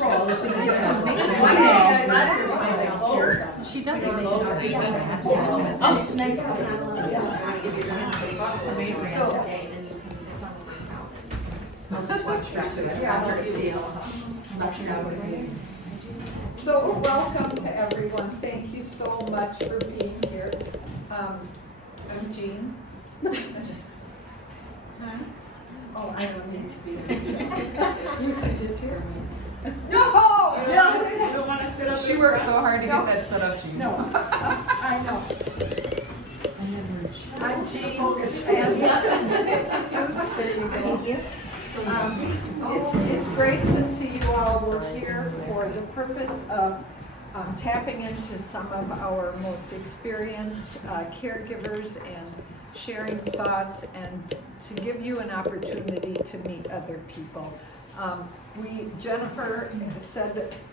roll. She doesn't make it. It's nice. It's not a lot of. I'll just watch track of it. So welcome to everyone. Thank you so much for being here. I'm Jean. Huh? Oh, I don't need to be there. You can just hear me. No! You don't want to sit up. She worked so hard to get that set up, Jean. No, I know. I'm Jean. It's great to see you all. We're here for the purpose of tapping into some of our most experienced caregivers and sharing thoughts and to give you an opportunity to meet other people. Jennifer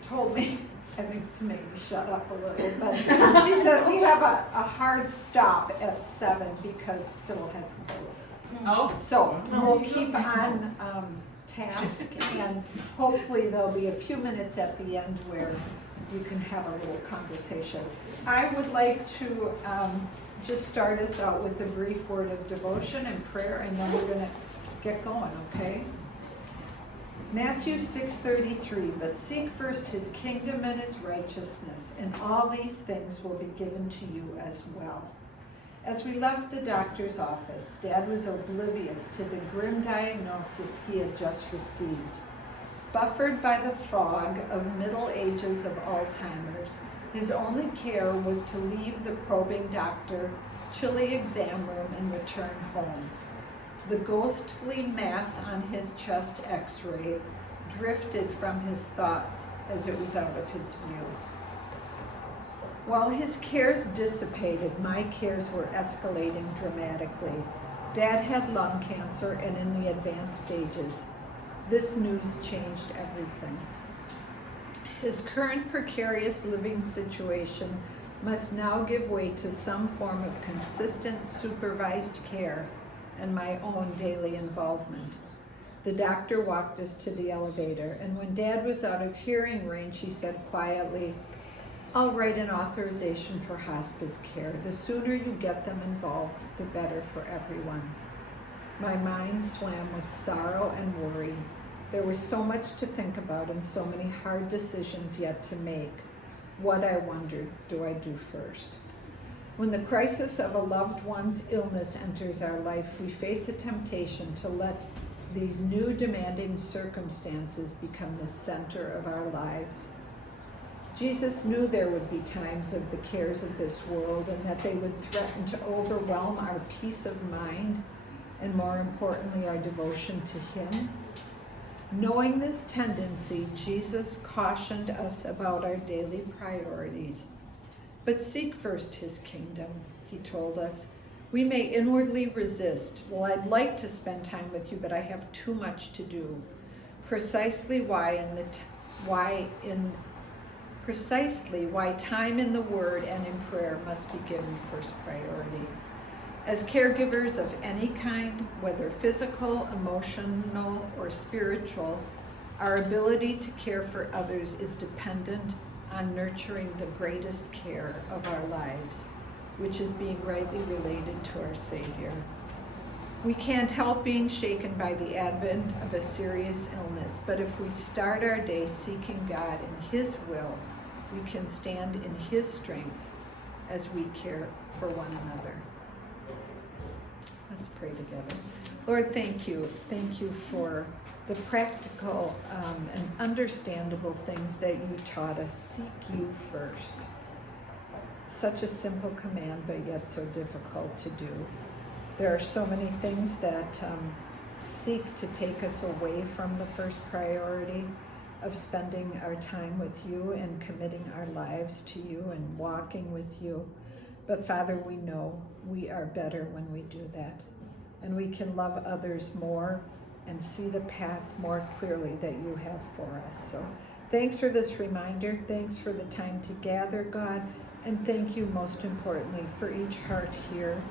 told me, I think to make me shut up a little, but she said we have a hard stop at 7 because Fiddleheads closes. Oh. So we'll keep on task, and hopefully there'll be a few minutes at the end where you can have a little conversation. I would like to just start us out with a brief word of devotion and prayer, and then we're going to get going, okay? Matthew 6:33, but seek first his kingdom and his righteousness, and all these things will be given to you as well. As we left the doctor's office, Dad was oblivious to the grim diagnosis he had just received. Buffered by the fog of middle ages of Alzheimer's, his only care was to leave the probing doctor, chilly exam room and return home. The ghostly mass on his chest x-ray drifted from his thoughts as it was out of his view. While his cares dissipated, my cares were escalating dramatically. Dad had lung cancer and in the advanced stages. This news changed everything. His current precarious living situation must now give way to some form of consistent supervised care and my own daily involvement. The doctor walked us to the elevator, and when Dad was out of hearing range, he said quietly, "I'll write an authorization for hospice care. The sooner you get them involved, the better for everyone." My mind swam with sorrow and worry. There was so much to think about and so many hard decisions yet to make. What, I wondered, do I do first? When the crisis of a loved one's illness enters our life, we face a temptation to let these new demanding circumstances become the center of our lives. Jesus knew there would be times of the cares of this world and that they would threaten to overwhelm our peace of mind and, more importantly, our devotion to Him. Knowing this tendency, Jesus cautioned us about our daily priorities. But seek first His kingdom, He told us. We may inwardly resist. Well, I'd like to spend time with you, but I have too much to do. Precisely why time in the Word and in prayer must be given first priority. As caregivers of any kind, whether physical, emotional, or spiritual, our ability to care for others is dependent on nurturing the greatest care of our lives, which is being rightly related to our Savior. We can't help being shaken by the advent of a serious illness, but if we start our day seeking God in His will, we can stand in His strength as we care for one another. Let's pray together. Lord, thank you. Thank you for the practical and understandable things that you taught us. Seek you first. Such a simple command, but yet so difficult to do. There are so many things that seek to take us away from the first priority of spending our time with you and committing our lives to you and walking with you. But Father, we know we are better when we do that. And we can love others more and see the path more clearly that you have for us. So thanks for this reminder. Thanks for the time to gather, God. And thank you, most importantly, for each heart here.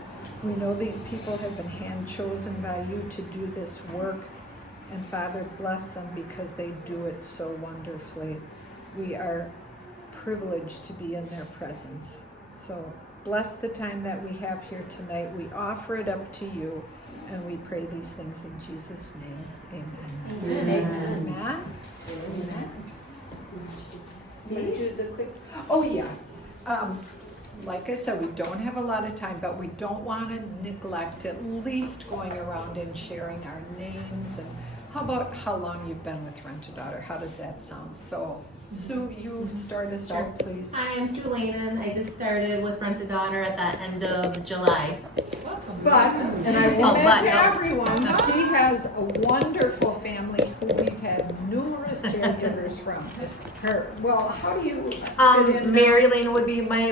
We know these people have been hand-chosen by you to do this work. And Father, bless them because they do it so wonderfully. We are privileged to be in their presence. So bless the time that we have here tonight. We offer it up to you, and we pray these things in Jesus' name. Amen. Amen. Amen. Amen. Do the quick. Oh yeah. Like I said, we don't have a lot of time, but we don't want to neglect at least going around and sharing our names. And how about how long you've been with Rent-A-Daughter? How does that sound? So, Sue, you start us out, please. I am Sue Lanen. I just started with Rent-A-Daughter at the end of July. But, and I will Oh, mention but to no. everyone, she has a wonderful family who we've had numerous caregivers from. Her, well, how do you fit in? Mary Lanen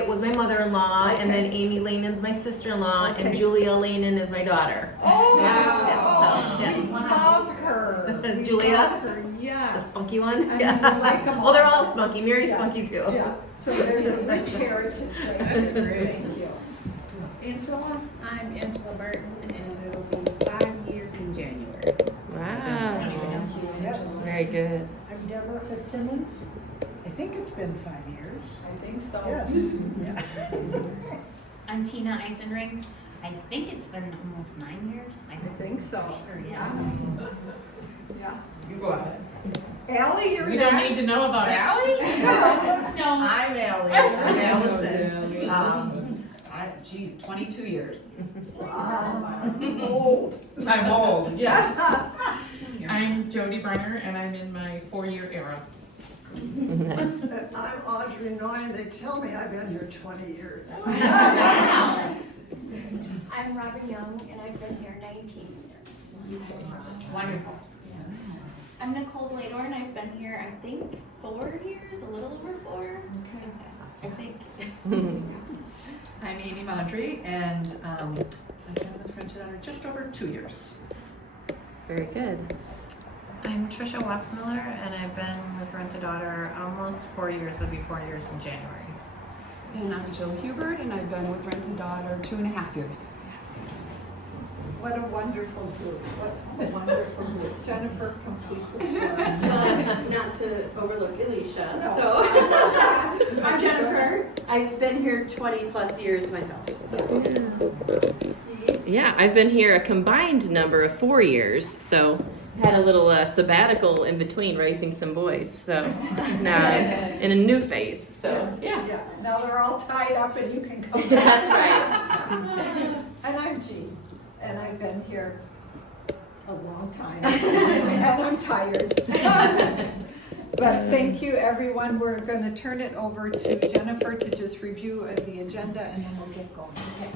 was my mother-in-law, and then Amy Lanen's my sister-in-law, and Okay. Julia Lanen is my daughter. Oh, Yes, wow. yes, so, We love her. We Julia? love her, The yes. spunky one? I mean, we like 'em Well, they're all. all spunky. Mary's Yeah. spunky too. Yeah, so there's a rich heritage right there. That's great. Thank you. Angela? I'm Angela Burton, and it'll be 5 years in January. Wow. Yes. Very good. I'm Deborah Fitzsimmons. I think it's been 5 years. I think so. Yes. Yeah. I'm Tina Eisenring. I think it's been almost 9 years. I think so. Sure, Yeah. yeah. Yeah. You go ahead. Allie, you're We next. don't need to know about Allie? No. I'm Allie. I'm Allison. Geez, 22 years. Old. I'm old, yes. I'm Jody Brenner, and I'm in my 4-year era. And I'm Audrey Noy, they tell me I've been here 20 years. I'm Robin Young, and I've been here 19 years. Wonderful. I'm Nicole Blador, and I've been here, I think, 4 years, a little over 4. I think. I'm Amy Mondry, and I've been with Rent-A-Daughter just over 2 years. Very good. I'm Trisha Westmiller, and I've been with Rent-A-Daughter almost 4 years. It'll be 4 years in January. And I'm Jill Hubert, and I've been with Rent-A-Daughter 2.5 years. What a wonderful group. What a wonderful group. Jennifer, complete the story. Not to overlook Alicia, No. so I'm Jennifer. I've been here 20 plus years myself. So. Yeah, I've been here a combined number of 4 years, so had a little sabbatical in between raising some boys, so now in a new phase. So yeah. Yeah, now they're all tied up and you can come back. That's right. And I'm Jean, and I've been here a long time, and I'm tired. But thank you, everyone. We're going to turn it over to Jennifer to just review the agenda, and then we'll get going. Okay.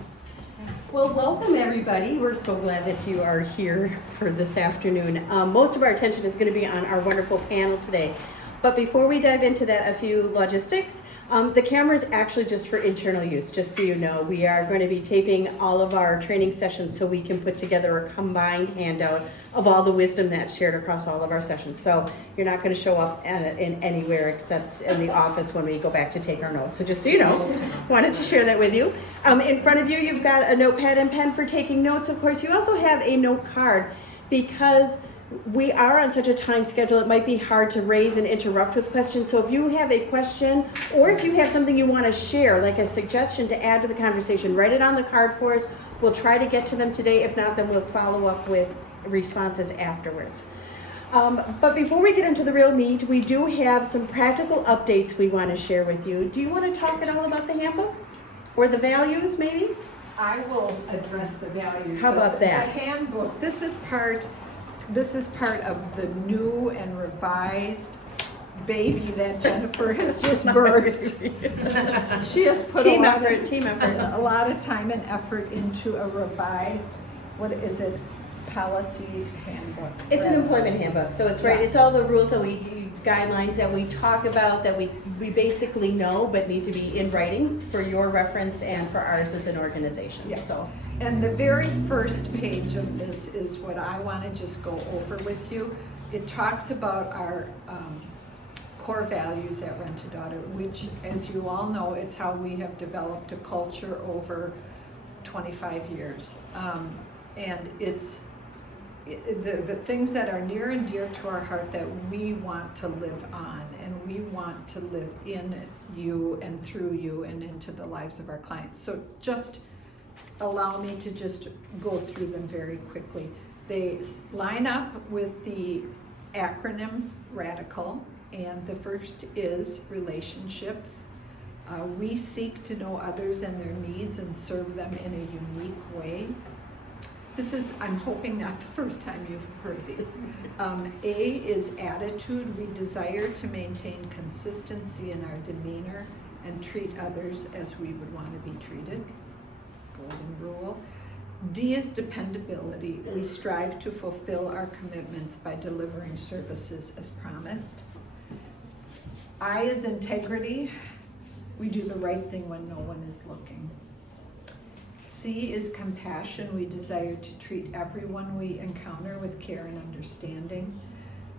Well, welcome everybody. We're so glad that you are here for this afternoon. Most of our attention is going to be on our wonderful panel today. But before we dive into that, a few logistics. The camera is actually just for internal use, just so you know. We are going to be taping all of our training sessions so we can put together a combined handout of all the wisdom that's shared across all of our sessions. So you're not going to show up in anywhere except in the office when we go back to take our notes. So just so you know, wanted to share that with you. In front of you, you've got a notepad and pen for taking notes. Of course, you also have a note card because we are on such a time schedule, it might be hard to raise and interrupt with questions. So if you have a question or if you have something you want to share, like a suggestion to add to the conversation, write it on the card for us. We'll try to get to them today. If not, then we'll follow up with responses afterwards. But before we get into the real meat, we do have some practical updates we want to share with you. Do you want to talk at all about the handbook? Or the values, maybe? I will address the values. How about but that? The handbook, this is part of the new and revised baby that Jennifer has just birthed. She has put Team a lot of time and effort into a revised, what is it, policy handbook? It's an employment handbook, so it's right. Yeah. It's all the rules that guidelines that we talk about that we basically know but need to be in writing for your reference and for ours as an organization. Yeah. So. And the very first page of this is what I want to just go over with you. It talks about our core values at Rent-A-Daughter, which, as you all know, it's how we have developed a culture over 25 years. And it's the things that are near and dear to our heart that we want to live on, and we want to live in you and through you and into the lives of our clients. So just allow me to just go through them very quickly. They line up with the acronym RADICAL, and the first is relationships. We seek to know others and their needs and serve them in a unique way. This is, I'm hoping, not the first time you've heard these. A is attitude. We desire to maintain consistency in our demeanor and treat others as we would want to be treated. Golden rule. D is dependability. We strive to fulfill our commitments by delivering services as promised. I is integrity. We do the right thing when no one is looking. C is compassion. We desire to treat everyone we encounter with care and understanding.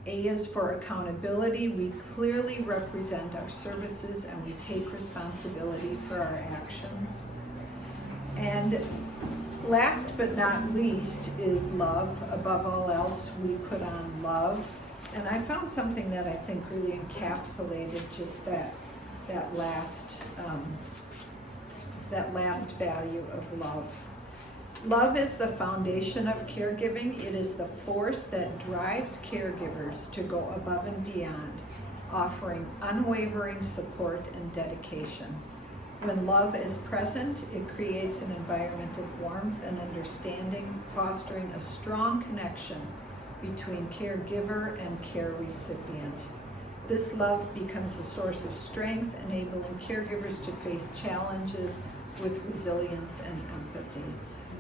A is for accountability. We clearly represent our services and we take responsibility for our actions. And last but not least is love. Above all else, we put on love. And I found something that I think really encapsulated just that last value of love. Love is the foundation of caregiving. It is the force that drives caregivers to go above and beyond, offering unwavering support and dedication. When love is present, it creates an environment of warmth and understanding, fostering a strong connection between caregiver and care recipient. This love becomes a source of strength, enabling caregivers to face challenges with resilience and empathy.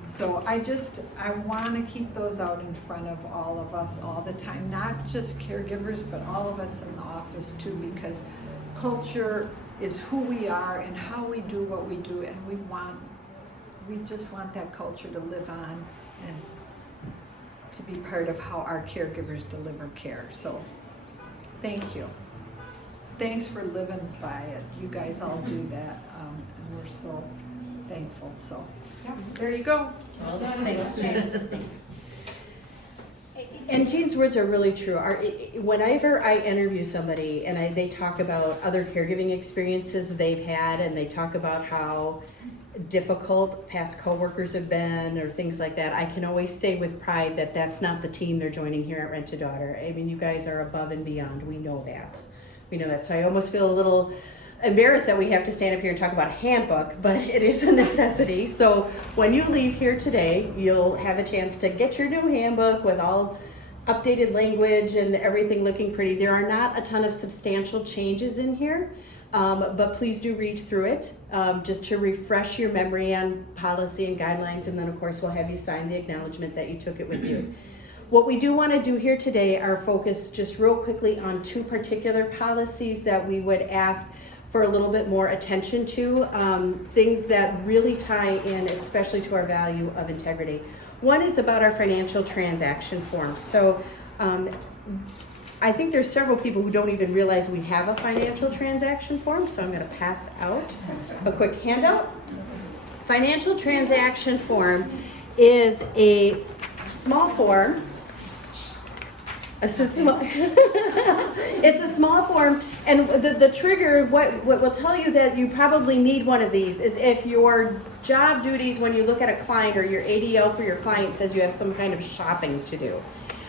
So I want to keep those out in front of all of us all the time, not just caregivers, but all of us in the office too, because culture is who we are and how we do what we do, and we just want that culture to live on and to be part of how our caregivers deliver care. So thank you. Thanks for living by it. You guys all do that, and we're so thankful. So yeah, there you go. Well done. Thanks, Jean. And Jean's words are really true. Whenever I interview somebody and they talk about other caregiving experiences they've had, and they talk about how difficult past coworkers have been or things like that, I can always say with pride that that's not the team they're joining here at Rent a Daughter. I mean, you guys are above and beyond. We know that. We know that. So I almost feel a little embarrassed that we have to stand up here and talk about a handbook, but it is a necessity. So when you leave here today, you'll have a chance to get your new handbook with all updated language and everything looking pretty. There are not a ton of substantial changes in here, but please do read through it just to refresh your memory on policy and guidelines, and then of course we'll have you sign the acknowledgement that you took it with you. What we do want to do here today are focus just real quickly on two particular policies that we would ask for a little bit more attention to, things that really tie in especially to our value of integrity. One is about our financial transaction forms. So I think there's several people who don't even realize we have a financial transaction form, so I'm going to pass out a quick handout. Financial transaction form is a small form. It's a small form, and the trigger, what will tell you that you probably need one of these is if your job duties when you look at a client or your ADL for your client says you have some kind of shopping to do.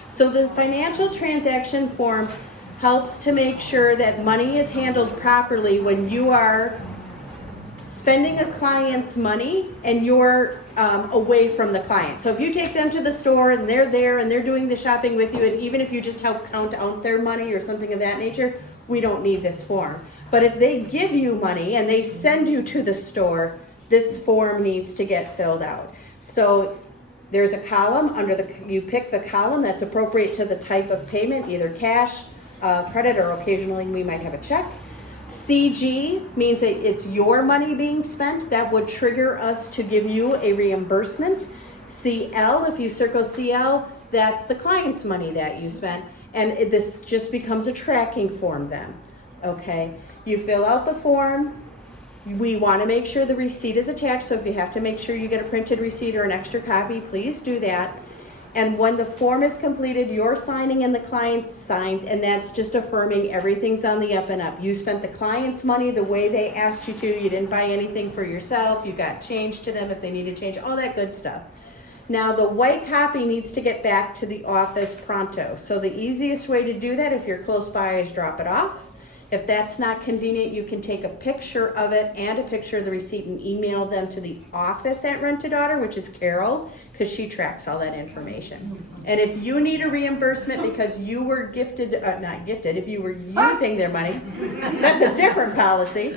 So the financial transaction forms helps to make sure that money is handled properly when you are spending a client's money and you're away from the client. So if you take them to the store and they're there and they're doing the shopping with you, and even if you just help count out their money or something of that nature, we don't need this form. But if they give you money and they send you to the store, this form needs to get filled out. So there's a column you pick the column that's appropriate to the type of payment, either cash, credit, or occasionally we might have a check. CG means it's your money being spent. That would trigger us to give you a reimbursement. CL, if you circle CL, that's the client's money that you spent. And this just becomes a tracking form then. Okay, you fill out the form. We want to make sure the receipt is attached. So if you have to make sure you get a printed receipt or an extra copy, please do that. And when the form is completed, you're signing and the client signs, and that's just affirming everything's on the up and up. You spent the client's money the way they asked you to. You didn't buy anything for yourself. You got change to them if they needed change, all that good stuff. Now, the white copy needs to get back to the office pronto. So the easiest way to do that, if you're close by, is drop it off. If that's not convenient, you can take a picture of it and a picture of the receipt and email them to the office at Rent a Daughter, which is Carol, because she tracks all that information. And if you need a reimbursement because you were gifted, not gifted, if you were using their money, that's a different policy.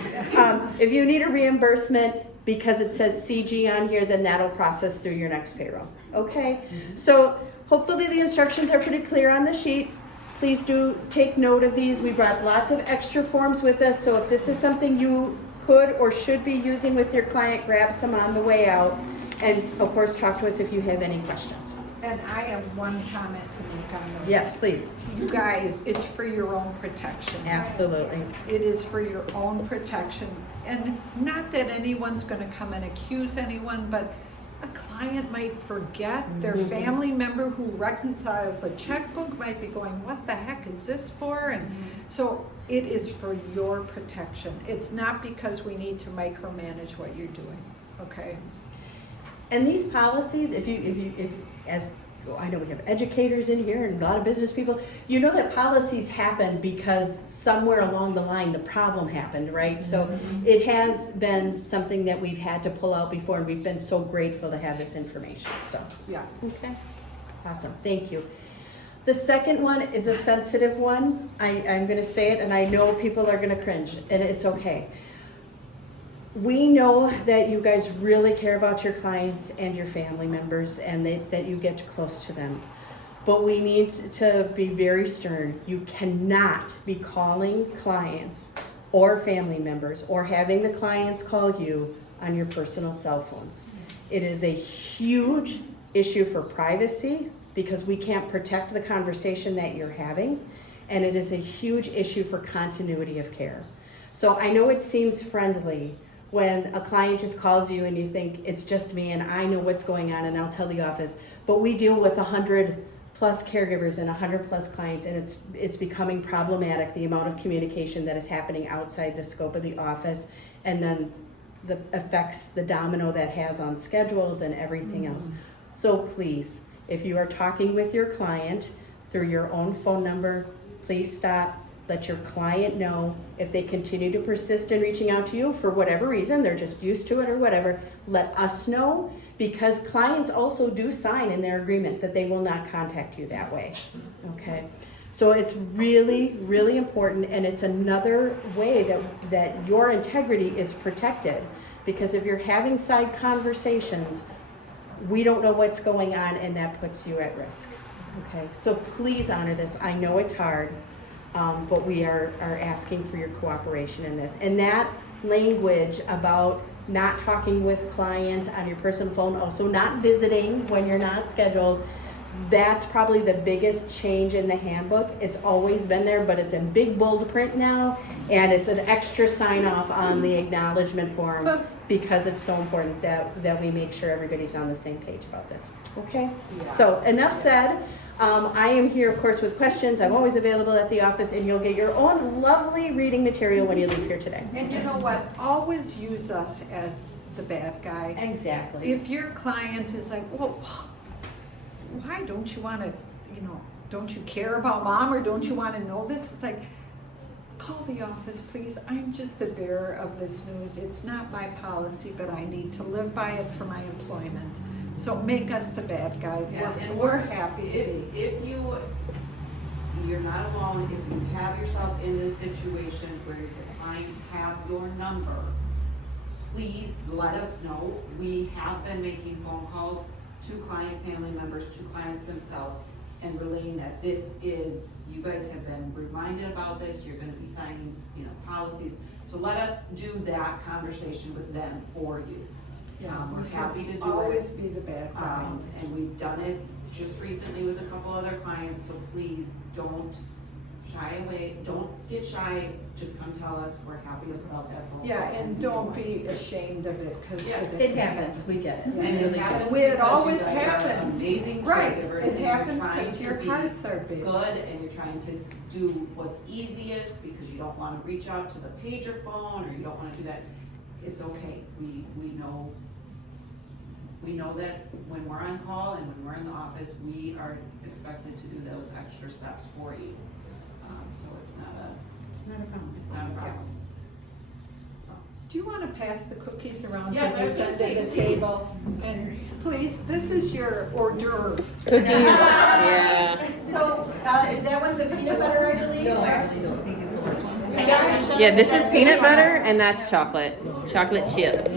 If you need a reimbursement because it says CG on here, then that'll process through your next payroll. Okay? So hopefully the instructions are pretty clear on the sheet. Please do take note of these. We brought lots of extra forms with us, so if this is something you could or should be using with your client, grab some on the way out. And of course, talk to us if you have any questions. And I have one comment to make on this. Yes, please. You guys, it's for your own protection. Absolutely. It is for your own protection. And not that anyone's gonna come and accuse anyone, but a client might forget, their family member who reconciles the checkbook might be going, what the heck is this for? And so it is for your protection. It's not because we need to micromanage what you're doing, okay? And these policies, if as well, I know we have educators in here and a lot of business people, you know that policies happen because somewhere along the line the problem happened, right? So it has been something that we've had to pull out before, and we've been so grateful to have this information, so. Yeah. Okay, awesome, thank you. The second one is a sensitive one. I'm gonna say it, and I know people are gonna cringe, and it's okay. We know that you guys really care about your clients and your family members, and that you get close to them. But we need to be very stern. You cannot be calling clients or family members or having the clients call you on your personal cell phones. It is a huge issue for privacy because we can't protect the conversation that you're having, and it is a huge issue for continuity of care. So I know it seems friendly when a client just calls you and you think it's just me and I know what's going on and I'll tell the office, but we deal with 100 plus caregivers and 100 plus clients, and it's becoming problematic, the amount of communication that is happening outside the scope of the office, and then the effects, the domino that has on schedules and everything else. So please, if you are talking with your client through your own phone number, please stop. Let your client know. If they continue to persist in reaching out to you for whatever reason, they're just used to it or whatever, let us know, because clients also do sign in their agreement that they will not contact you that way, okay? So it's really, really important, and it's another way that your integrity is protected, because if you're having side conversations, we don't know what's going on, and that puts you at risk, okay? So please honor this. I know it's hard. But we are asking for your cooperation in this. And that language about not talking with clients on your personal phone, also not visiting when you're not scheduled, that's probably the biggest change in the handbook. It's always been there, but it's in big bold print now, and it's an extra sign off on the acknowledgement form because it's so important that we make sure everybody's on the same page about this. Okay? Yeah. So enough said. I am here, of course, with questions. I'm always available at the office, and you'll get your own lovely reading material when you leave here today. And you know what? Always use us as the bad guy. Exactly. If your client is like, well, why don't you want to, don't you care about mom, or don't you want to know this? It's like, call the office, please. I'm just the bearer of this news. It's not my policy, but I need to live by it for my employment. So make us the bad guy. Yeah, We're happy to be. If you're not alone, if you have yourself in this situation where your clients have your number, please let us know. We have been making phone calls to client family members, to clients themselves, and relaying that this is, you guys have been reminded about this, you're gonna be signing, policies. So let us do that conversation with them for you. We're happy to do it. Always be the bad guy. And we've done it just recently with a couple other clients, so please don't shy away, don't get shy, just come tell us, we're happy to put out that phone. Yeah, call and do don't the be ones. ashamed of it, cause Yeah. It happens, we get it. And We it really happens do. It because always you guys are happens. amazing Right, caregivers it and you're happens trying because to your be hearts are big. good and you're trying to do what's easiest because you don't wanna reach out to the pager phone or you don't wanna do that. It's okay, we know that when we're on call and when we're in the office, we are expected to do those extra steps for you. So it's not It's not a problem. a problem. So. Do you wanna pass the cookies around to Yes, I was this gonna end say, of the please. table? And please, this is your hors d'oeuvre. Cookies, yeah. So, that one's a peanut butter, I believe? No, I actually don't think it's this one. Yeah, this is peanut butter and that's chocolate chip.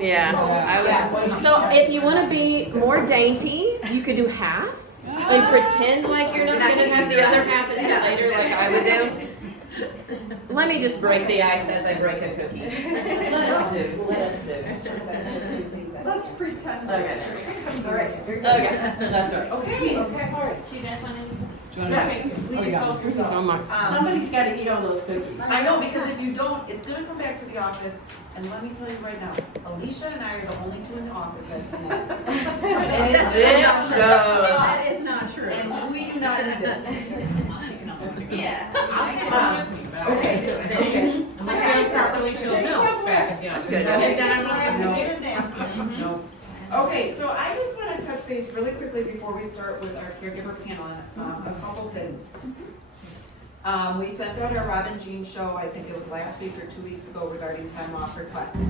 Yeah. So if you want to be more dainty, you could do half and pretend like you're not going to have the other half until later, like I would do. Let me just break the ice as I break a cookie. Let us do. Let's pretend. Okay, there we go. All right, very good. Okay, that's right. Okay, Okay. She definitely. yes, please help Oh yourself. my. Somebody's gotta eat all those cookies. I know, because if you don't, it's gonna come back to the office, and let me tell you right now, Alicia and I are the only two in the office that snack. And it's It not true. shows. That is not true. And we do not eat it. Yeah. Okay. That's good. Okay, so I just wanna touch base really quickly before we start with our caregiver panel, and, a couple things. We sent out our Robin Jean show, I think it was last week or 2 weeks ago, regarding time off requests.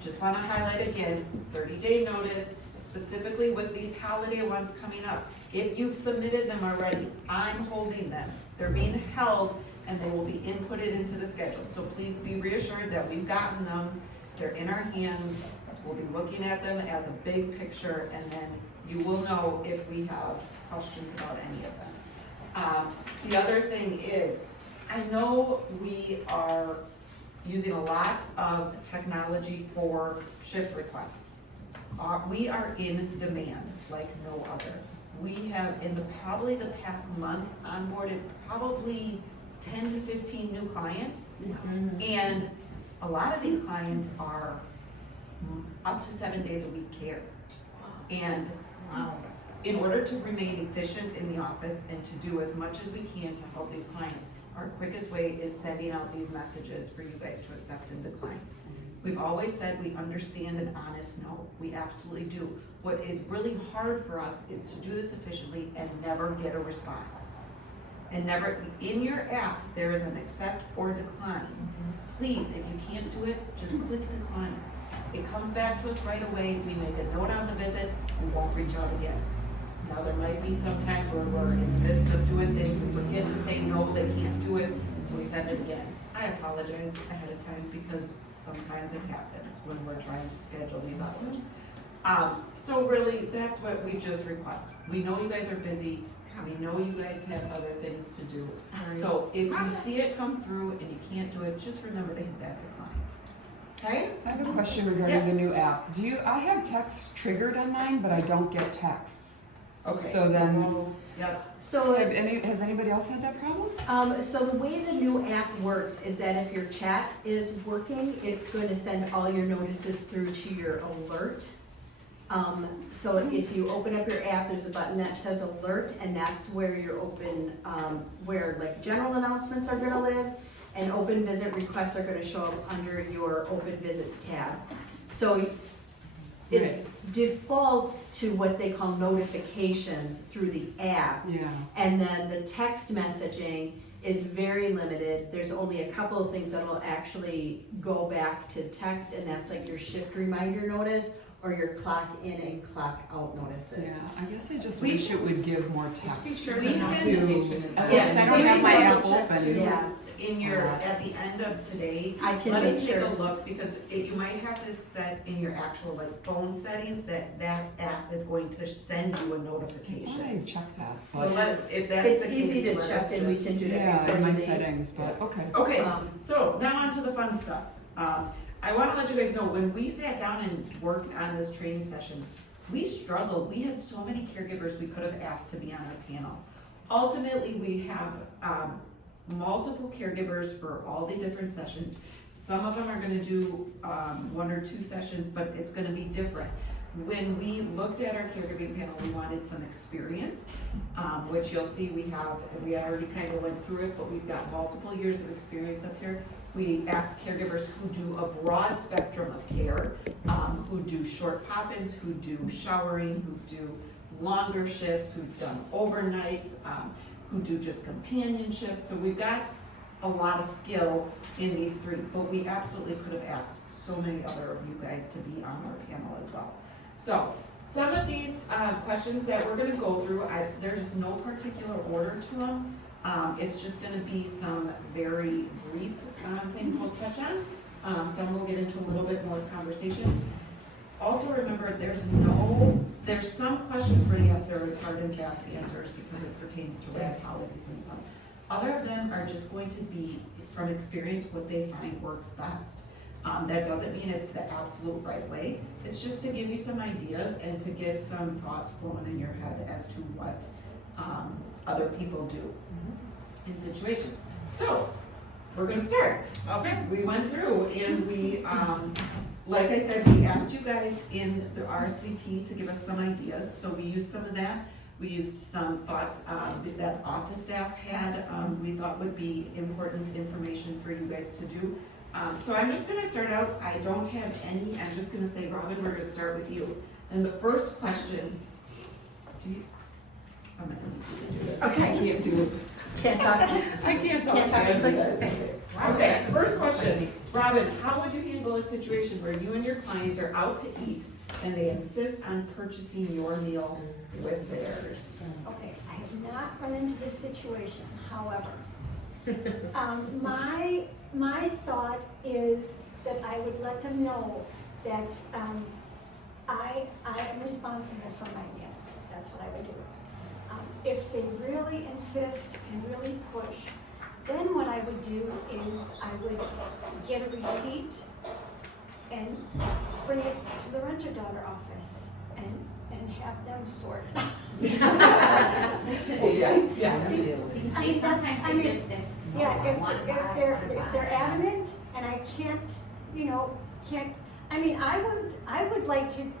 Just wanna highlight again, 30-day notice, specifically with these holiday ones coming up. If you've submitted them already, I'm holding them. They're being held and they will be inputted into the schedule. So please be reassured that we've gotten them, they're in our hands. We'll be looking at them as a big picture and then you will know if we have questions about any of them. The other thing is, I know we are using a lot of technology for shift requests. We are in demand like no other. We have, probably the past month, onboarded probably 10 to 15 new clients. And a lot of these clients are up to 7 days a week care. And in order to remain efficient in the office and to do as much as we can to help these clients, our quickest way is sending out these messages for you guys to accept and decline. We've always said we understand an honest no. We absolutely do. What is really hard for us is to do this efficiently and never get a response. And never, in your app, there is an accept or decline. Please, if you can't do it, just click decline. It comes back to us right away, we make a note on the visit, we won't reach out again. Now, there might be some times where we're in the midst of doing things, we forget to say no, they can't do it, so we send it again. I apologize ahead of time because sometimes it happens when we're trying to schedule these hours. So really, that's what we just request. We know you guys are busy, we know you guys have other things to do. So if you see it come through and you can't do it, just remember to hit that decline. Okay? I have a question regarding the Yes. new app. I have texts triggered on mine, but I don't get texts. Okay. So then- we'll- Yep. So, Has anybody else had that problem? so the way the new app works is that if your chat is working, it's going to send all your notices through to your alert. So if you open up your app, there's a button that says alert, and that's where your open, where like general announcements are gonna live, and open visit requests are gonna show up under your open visits tab. So it defaults to what they call notifications through the app. Yeah. And then the text messaging is very limited. There's only a couple of things that will actually go back to text, and that's like your shift reminder notice or your clock in and clock out notices. Yeah, I guess I just wish it would give more text sure to, the notification is on. because I don't have my app Check open. too. Yeah. In your, at the end of today, I can let us make take a sure. look, because you might have to set in your actual like phone settings that app is going to send you a I thought notification. I checked that, So but, if that's It's the case, easy to let check us and we just- can do that yeah, before in my the day. settings, but, okay. Okay, Um, so now on to the fun stuff. I wanna let you guys know, when we sat down and worked on this training session, we struggled. We had so many caregivers we could have asked to be on our panel. ultimately, we have, multiple caregivers for all the different sessions. Some of them are gonna do, 1 or 2 sessions, but it's gonna be different. When we looked at our caregiving panel, we wanted some experience, which you'll see we already kind of went through it, but we've got multiple years of experience up here. We asked caregivers who do a broad spectrum of care, who do short pop-ins, who do showering, who do longer shifts, who've done overnights, who do just companionship. So we've got a lot of skill in these 3, but we absolutely could have asked so many other of you guys to be on our panel as well. So some of these questions that we're gonna go through, there's no particular order to them. It's just gonna be some very brief things we'll touch on. Some we'll get into a little bit more conversation. Also remember, there's some questions where yes, there is hard and fast answers because it pertains to RAD policies and stuff. Other of them are just going to be from experience what they find works best. That doesn't mean it's the absolute right way. It's just to give you some ideas and to get some thoughts flowing in your head as to what other people do in situations. So, we're gonna start. Okay. We went through and we, like I said, we asked you guys in the RSVP to give us some ideas, so we used some of that. We used some thoughts that office staff had, we thought would be important information for you guys to do. So I'm just gonna start out, I don't have any, I'm just gonna say, Robin, we're gonna start with you. And the first question, I'm not gonna do this. Okay. I can't do it. Can't talk. I can't talk. Okay, first question. Robin, how would you handle a situation where you and your client are out to eat and they insist on purchasing your meal with theirs? Okay, I have not run into this situation, however, my thought is that I would let them know that, I am responsible for my meals, that's what I would do. If they really insist and really push, then what I would do is I would get a receipt and bring it to the renter-daughter office and have them sort it. Yeah. I mean, that's, Sometimes I they mean, just, yeah, if they're adamant and I can't, I mean, I would like to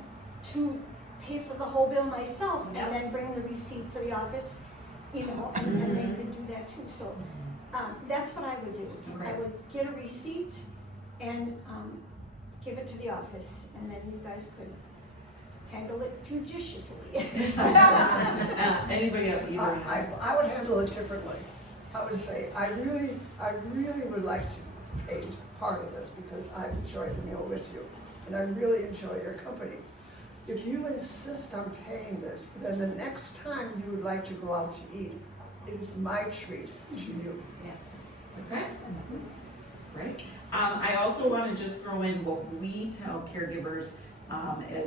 pay for the whole bill myself and then bring the receipt to the office, and they could do that too, so, that's what I would do. Okay. I would get a receipt and, give it to the office, and then you guys could handle it judiciously. Anybody else? I would handle it differently. I would say, I really would like to pay part of this because I've enjoyed the meal with you, and I really enjoy your company. If you insist on paying this, then the next time you would like to go out to eat, it is my treat to you. Okay, that's good. Right. I also want to just throw in what we tell caregivers,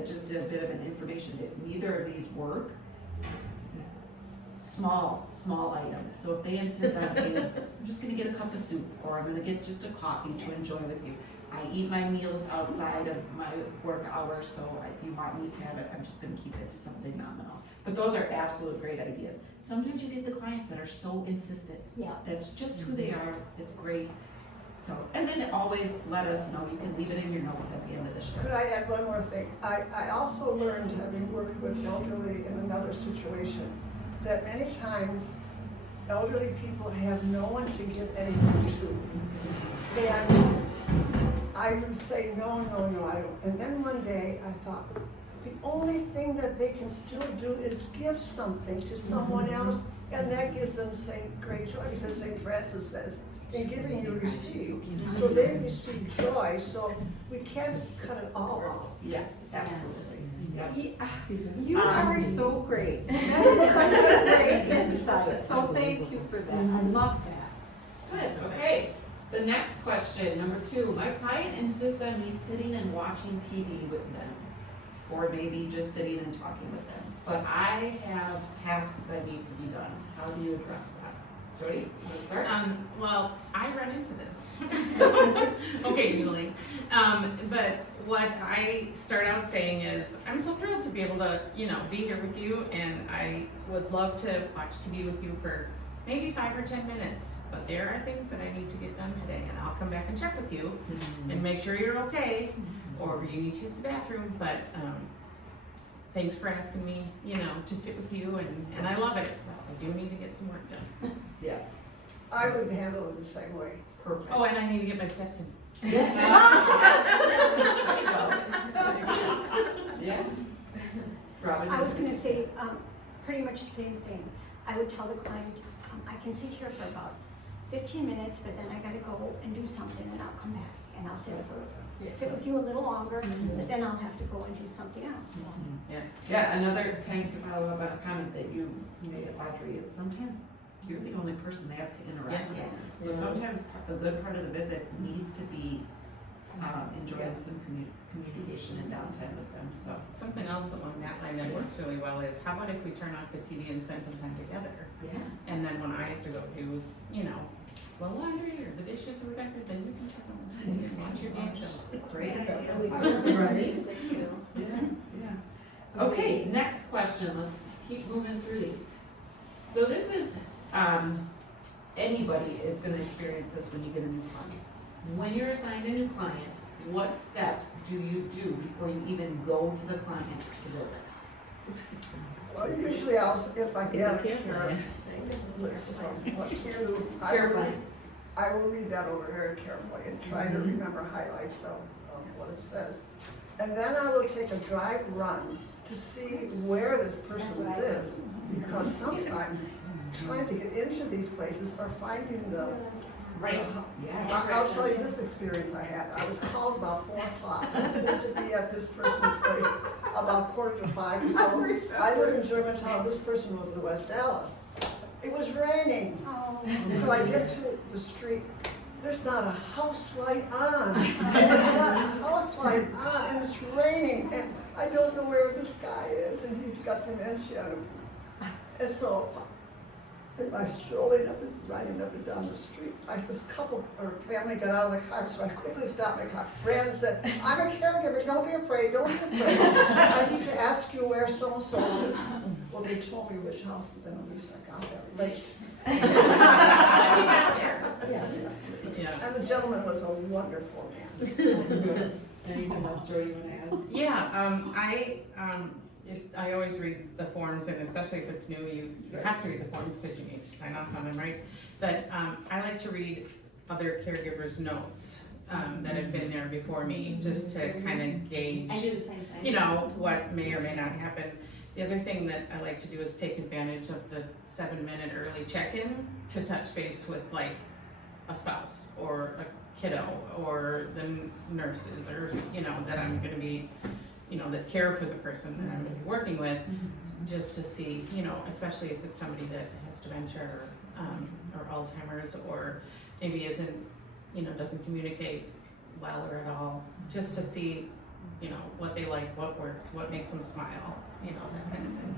just a bit of an information. If neither of these work, small items. So if they insist on, I'm just going to get a cup of soup, or I'm going to get just a coffee to enjoy with you. I eat my meals outside of my work hours, so if you want me to have it, I'm just going to keep it to something nominal. But those are absolute great ideas. Sometimes you get the clients that are so insistent. Yeah. That's just who they are. It's great. So, and then always let us know. You can leave it in your notes at the end of the show. Could I add one more thing? I also learned, having worked with elderly in another situation, that many times elderly people have no one to give anything to. And I would say, no, I don't. And then one day I thought, the only thing that they can still do is give something to someone else, and that gives them great joy, because St. Francis says, in giving you receive. So they receive joy, so we can't cut it all off. Yes, absolutely. Yeah. You are so great. That is such a great insight, so thank you for that. I love that. Good, okay. The next question, number 2. My client insists on me sitting and watching TV with them, or maybe just sitting and talking with them. But I have tasks that need to be done. How do you address that? Jody, you wanna start? Well, I run into this occasionally. But what I start out saying is, I'm so thrilled to be able to, be here with you, and I would love to watch TV with you for maybe 5 or 10 minutes. But there are things that I need to get done today, and I'll come back and check with you and make sure you're okay, or you need to use the bathroom. But thanks for asking me, to sit with you, and I love it. I do need to get some work done. Yeah. I would handle it the same way. Perfect. Oh, and I need to get my steps in. Yeah. Robin? I was gonna say, pretty much the same thing. I would tell the client, I can sit here for about 15 minutes, but then I gotta go and do something, and I'll come back, and I'll sit with you a little longer, but then I'll have to go and do something else. Yeah, another thank you follow up on a comment that you made, Audrey, is sometimes you're the only person they have to interact with. So sometimes a good part of the visit needs to be enjoying some communication and downtime with them, so. Something else along that line that works really well is, how about if we turn off the TV and spend some time together? Yeah. And then when I have to go do, the laundry or the dishes or whatever, then you can turn on the TV and watch your game shows. Great idea. Yeah. Okay, next question, let's keep moving through these. So this is, anybody is gonna experience this when you get a new client. When you're assigned a new client, what steps do you do before you even go to the clients to visit? Well, usually if I get a care list of what to do, I will read that over very carefully and try to remember highlights of what it says. And then I will take a drive run to see where this person lives, because sometimes trying to get into these places or finding the I'll tell you this experience I had. I was called about 4 o'clock. I was supposed to be at this person's place about 4:45 or so. I live in Germantown. This person was in West Dallas. It was raining. So I get to the street. There's not a house light on. Not a house light on, and it's raining. And I don't know where this guy is, and he's got dementia. And so am I strolling up and riding up and down the street. This couple or family got out of the car, so I quickly stopped my car, ran and said, I'm a caregiver, don't be afraid, don't be afraid. I need to ask you where so-and-so lives. Well, they told me which house, but then at least I got there late. You got there. Yeah. And the gentleman was a wonderful man. Anything else, Jody, you wanna add? Yeah, I always read the forms, and especially if it's new, you have to read the forms because you need to sign off on them, right? But I like to read other caregivers' notes that have been there before me, just to kind of gauge, what may or may not happen. The other thing that I like to do is take advantage of the 7-minute early check-in to touch base with like a spouse or a kiddo or the nurses or, that I'm gonna be, that care for the person that I'm gonna be working with, just to see, especially if it's somebody that has dementia or Alzheimer's, or maybe isn't, doesn't communicate well or at all, just to see, what they like, what works, what makes them smile, that kind of thing.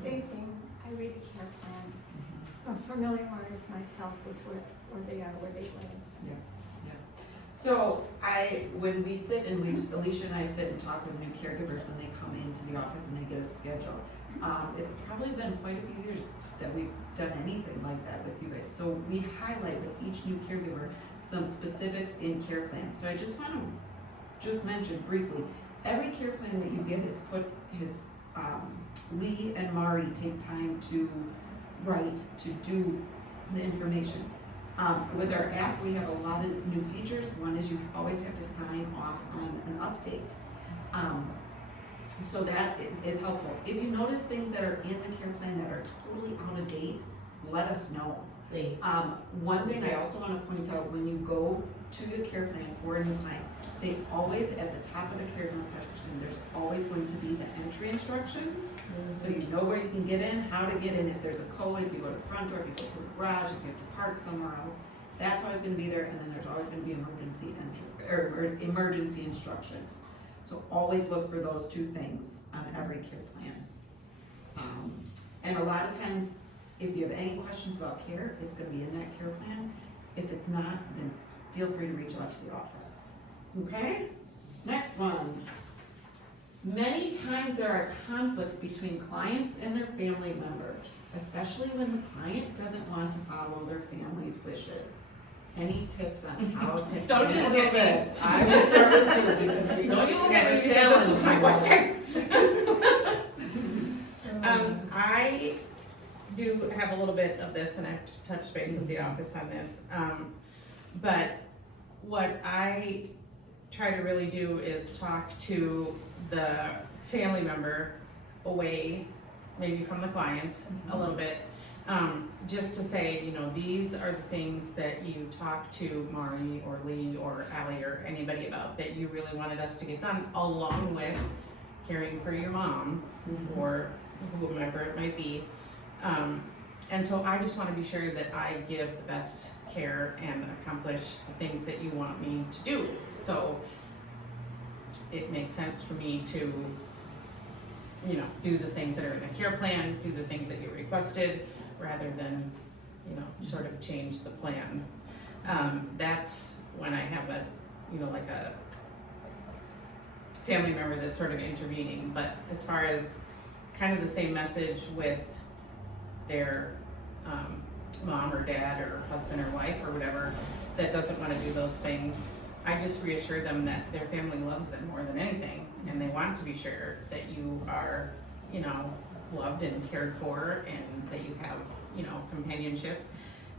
Same thing, I read the care plan, familiarize myself with where they are, where they live. So when we sit and Alicia and I sit and talk with new caregivers when they come into the office and they get a schedule, it's probably been quite a few years that we've done anything like that with you guys. So we highlight with each new caregiver some specifics in care plans. So I just want to mention briefly, every care plan that you get is Lee and Mari take time to write, to do the information. With our app, we have a lot of new features. One is you always have to sign off on an update. So that is helpful. If you notice things that are in the care plan that are totally out of date, let us know. Please. One thing I also want to point out, when you go to the care plan for a new client, they always, at the top of the care plan section, there's always going to be the entry instructions. So you know where you can get in, how to get in, if there's a code, if you go to the front door, if you go to the garage, if you have to park somewhere else. That's always going to be there, and then there's always going to be emergency instructions. So always look for those 2 things on every care plan. And a lot of times, if you have any questions about care, it's gonna be in that care plan. If it's not, then feel free to reach out to the office. Okay, next one. Many times there are conflicts between clients and their family members, especially when the client doesn't want to follow their family's wishes. Any tips on how to Don't you handle look at me. this? I will start with you because we. Don't you look at me we because this was my challenge question. I do have a little bit of this, and I've touched base with the office on this. But what I try to really do is talk to the family member away, maybe from the client a little bit, just to say, you know, these are the things that you talk to Mari or Lee or Allie or anybody about that you really wanted us to get done, along with caring for your mom or whomever it might be. And so I just want to be sure that I give the best care and accomplish the things that you want me to do. So it makes sense for me to, you know, do the things that are in the care plan, do the things that you requested, rather than, you know, sort of change the plan. That's when I have a, you know, like a family member that's sort of intervening. But as far as kind of the same message with their mom or dad or husband or wife or whatever that doesn't want to do those things, I just reassure them that their family loves them more than anything, and they want to be sure that you are, you know, loved and cared for, and that you have, you know, companionship.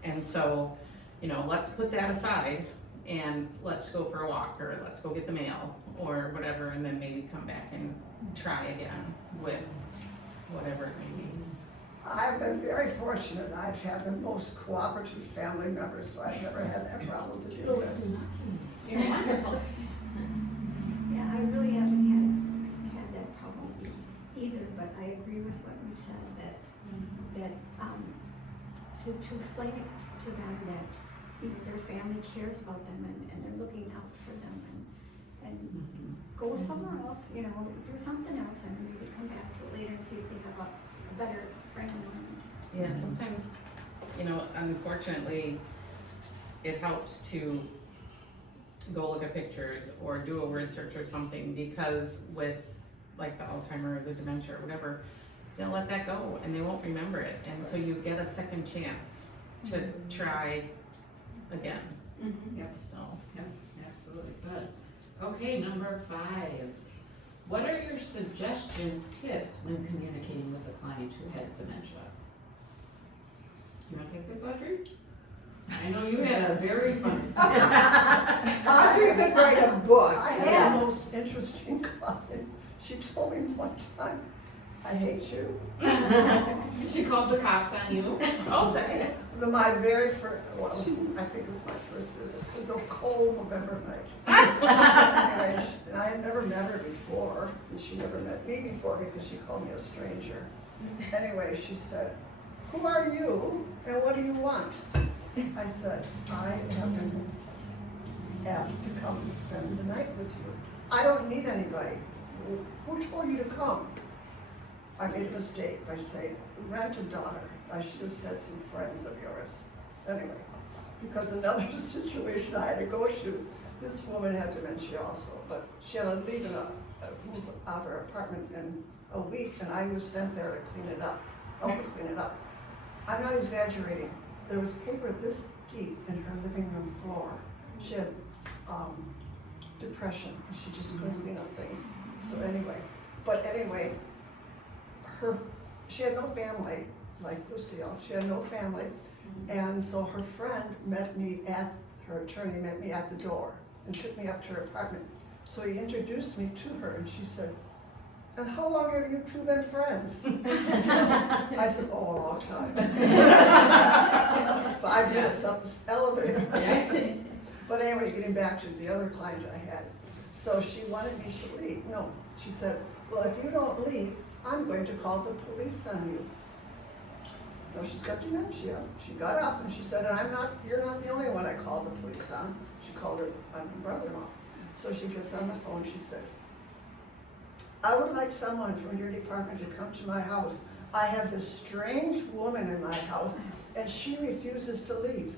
And so, you know, let's put that aside and let's go for a walk, or let's go get the mail or whatever, and then maybe come back and try again with whatever it may be. I've been very fortunate. I've had the most cooperative family members, so I've never had that problem to deal with. You're wonderful. Yeah, I really haven't had that problem either, but I agree with what you said, that to explain it to them that, you know, their family cares about them and they're looking out for them, and go somewhere else, you know, do something else, and maybe come back to it later and see if they have a better frame of mind. Yeah, sometimes, you know, unfortunately, it helps to go look at pictures or do a word search or something, because with like the Alzheimer or the dementia or whatever, they'll let that go and they won't remember it. And so you get a second chance to try again. Yep, so, yep, absolutely, good. Okay, number 5. What are your suggestions, tips when communicating with a client who has dementia? You wanna take this, Audrey? I know you had a very fun experience. I could write a book. I had the most interesting client. She told me one time, I hate you. She called the cops on you? Oh, say. My very first, well, I think it was my first visit. It was a cold November night. Anyway, and I had never met her before, and she never met me before because she called me a stranger. Anyway, she said, "Who are you and what do you want?" I said, "I have been asked to come and spend the night with you. I don't need anybody. Who told you to come?" I made a mistake by saying, "Rent a daughter." I should have said some friends of yours. Anyway, because another situation I had to go to, this woman had dementia also, but she had to leave and move out of her apartment in a week, and I was sent there to clean it up, help her clean it up. I'm not exaggerating. There was paper this deep in her living room floor. She had depression, and she just couldn't clean up things. So anyway, she had no family, like Lucille. She had no family, and so her friend her attorney met me at the door and took me up to her apartment. So he introduced me to her, and she said, "And how long have you two been friends?" I said, "Oh, a long time." 5 minutes up the elevator. But anyway, getting back to the other client I had. So she wanted me to leave. No, she said, "Well, if you don't leave, I'm going to call the police on you." No, she's got dementia. She got up and she said, "You're not the only one I called the police on." She called her brother-in-law. So she gets on the phone, she says, "I would like someone from your department to come to my house. I have this strange woman in my house, and she refuses to leave.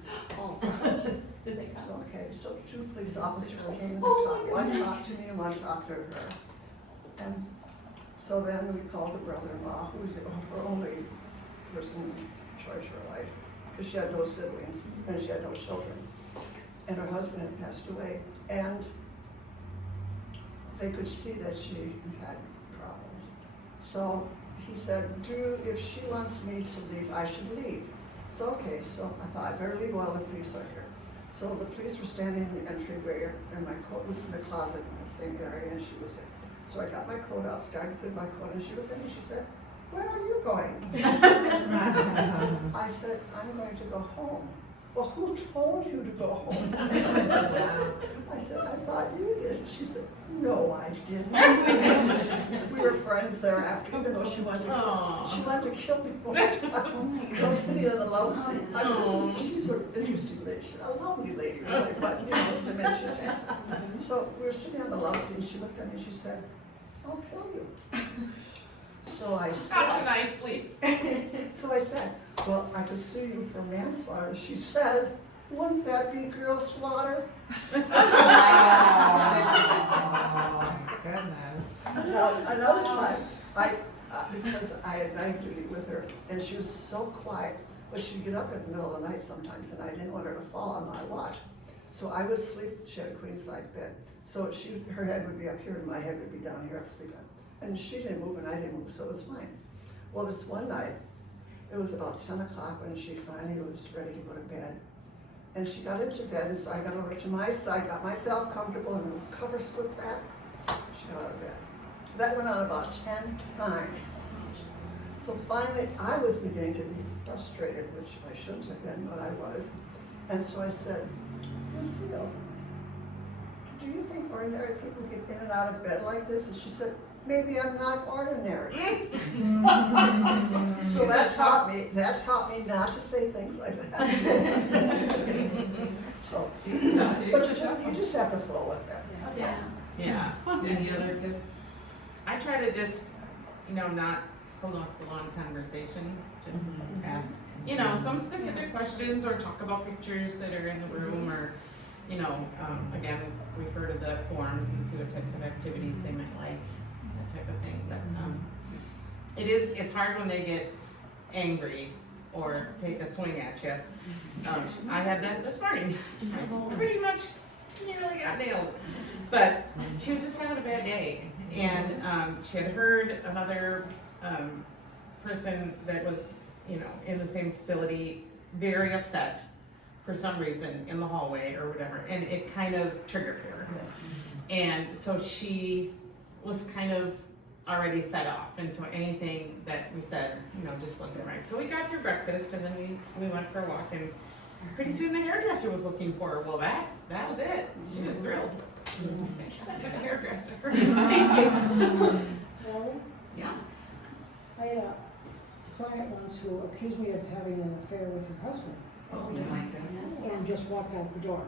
Did they come? So, okay, so 2 police officers came and talked, one talked to me and one talked to her. And so then we called the brother-in-law, who was her only person in charge of her life, because she had no siblings and she had no children. And her husband had passed away, and they could see that she had problems. So he said, if she wants me to leave, I should leave. So, okay, so I thought, I better leave while the police are here. So the police were standing in the entryway, and my coat was in the closet in the same area, and she was there. So I got my coat out, started to put my coat, and she looked at me, she said, where are you going? I said, I'm going to go home. Well, who told you to go home? I said, I thought you did. She said, no, I didn't. We were friends thereafter, even though she wanted to kill me one time. I was sitting in the love seat. I mean, she's an interesting lady. She's a lovely lady, really, but you know, dementia test. So we were sitting on the love seat, and she looked at me and she said, I'll kill you. So I said, Not tonight, please. So I said, well, I could sue you for manslaughter. She says, wouldn't that be girl slaughter? Goodness. Another time, because I had night duty with her, and she was so quiet, but she'd get up in the middle of the night sometimes, and I didn't want her to fall on my watch. So I would sleep, she had a queen size bed. So her head would be up here, and my head would be down here, I'm sleeping. And she didn't move, and I didn't move, so it was fine. Well, this one night, it was about 10 o'clock when she finally was ready to go to bed. And she got into bed, and so I got over to my side, got myself comfortable, and the cover slipped back. She got out of bed. That went on about 10 times. So finally, I was beginning to be frustrated, which I shouldn't have been, but I was. And so I said, Lucille, do you think ordinary people get in and out of bed like this? And she said, maybe I'm not ordinary. So that taught me not to say things like that. So, but you just have to flow with it. That's all. Yeah. Any other tips? I try to just, not hold off the long conversation, just ask, some specific questions or talk about pictures that are in the room or, again, refer to the forms and see what types of activities they might like, that type of thing. But it's hard when they get angry or take a swing at you. I had that this morning. I pretty much nearly got nailed. But she was just having a bad day. And she had heard another person that was, in the same facility, very upset for some reason in the hallway or whatever. And it kind of triggered her. And so she was kind of already set off. And so anything that we said, just wasn't right. So we got through breakfast and then we went for a walk. And pretty soon the hairdresser was looking for her. Well, that was it. She was thrilled. The hairdresser. Yeah. I had a client once who accused me of having an affair with her husband. Oh my goodness. And just walked out the door.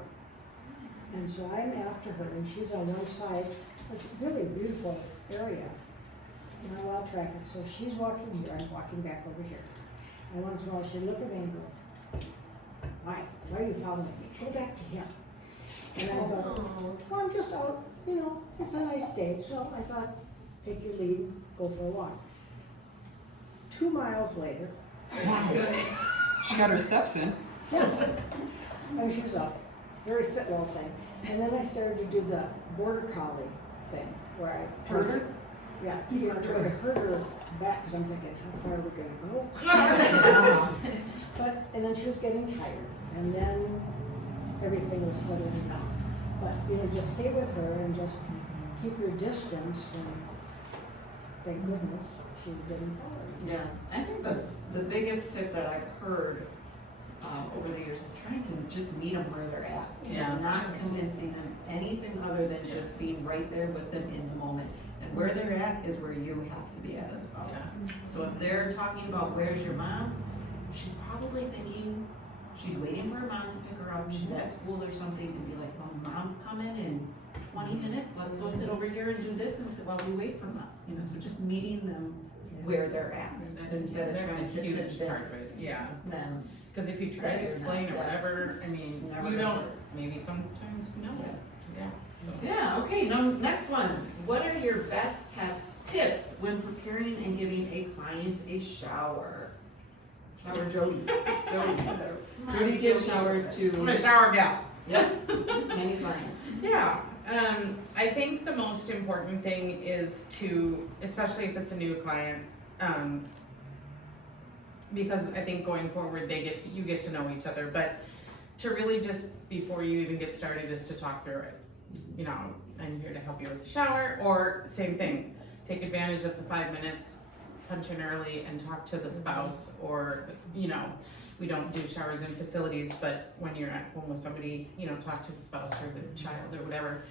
And so I'm after her, and she's on one side. It's a really beautiful area, not a lot of traffic. So she's walking here, I'm walking back over here. And once in a while she'd look at me and go, why are you following me? Go back to him. And I thought, well, I'm just out, it's a nice day. So I thought, take your leave, go for a walk. 2 miles later. Goodness. She got her steps in. Yeah. I mean, she was a very fit little thing. And then I started to do the border collie thing, where I tried to, yeah, I tried to hurt her back, because I'm thinking, how far are we gonna go? And then she was getting tired, and then everything was settling down. But, just stay with her and just keep your distance, and thank goodness she's getting forward. Yeah, I think the biggest tip that I've heard over the years is trying to just meet them where they're at. Yeah. Not convincing them anything other than just being right there with them in the moment. And where they're at is where you have to be at as well. Yeah. So if they're talking about where's your mom, she's probably thinking she's waiting for her mom to pick her up. She's at school or something, and be like, well, mom's coming in 20 minutes. Let's go sit over here and do this while we wait for mom. So just meeting them where they're at, instead of trying That's to a huge part of convince it, yeah. them. Cause if you try that to you're explain not or that- whatever, I mean, Never you gonna don't, work. maybe sometimes no, yeah, so. Yeah, okay, now, next one. What are your best tips when preparing and giving a client a shower? Shower Jody. Jody gives showers I'm a to shower gal. many clients. Yeah, I think the most important thing is to, especially if it's a new client, because I think going forward, you get to know each other, but to really just, before you even get started, is to talk through it. You know, I'm here to help you with the shower, or same thing, take advantage of the 5 minutes, punch in early and talk to the spouse, or, you know, we don't do showers in facilities, but when you're at home with somebody, you know, talk to the spouse or the child or whatever,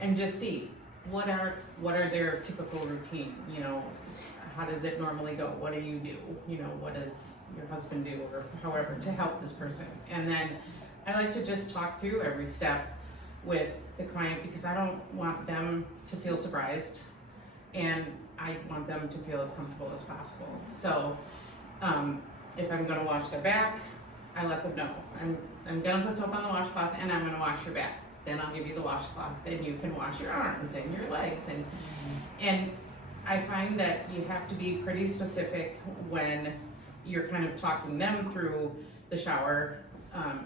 and just see what are their typical routine, you know, how does it normally go, what do you do, you know, what does your husband do, or however, to help this person. And then I like to just talk through every step with the client, because I don't want them to feel surprised, and I want them to feel as comfortable as possible. So if I'm gonna wash their back, I let them know. I'm gonna put soap on the washcloth and I'm gonna wash your back. Then I'll give you the washcloth, then you can wash your arms and your legs. And I find that you have to be pretty specific when you're kind of talking them through the shower,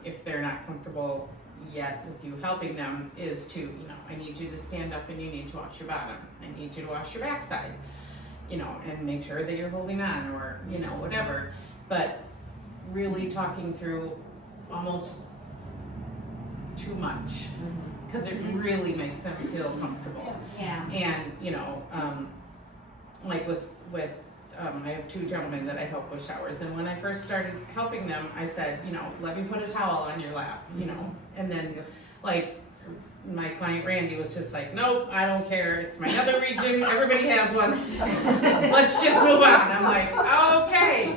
if they're not comfortable yet with you helping them, is to, you know, I need you to stand up and you need to wash your bottom. I need you to wash your backside, you know, and make sure that you're holding on, or, you know, whatever. But really talking through almost too much, because it really makes them feel comfortable. Yeah. And, you know, like with I have 2 gentlemen that I help with showers, and when I first started helping them, I said, you know, let me put a towel on your lap, you know, and then, like, my client Randy was just like, nope, I don't care, it's my other region, everybody has one, let's just move on. I'm like, okay.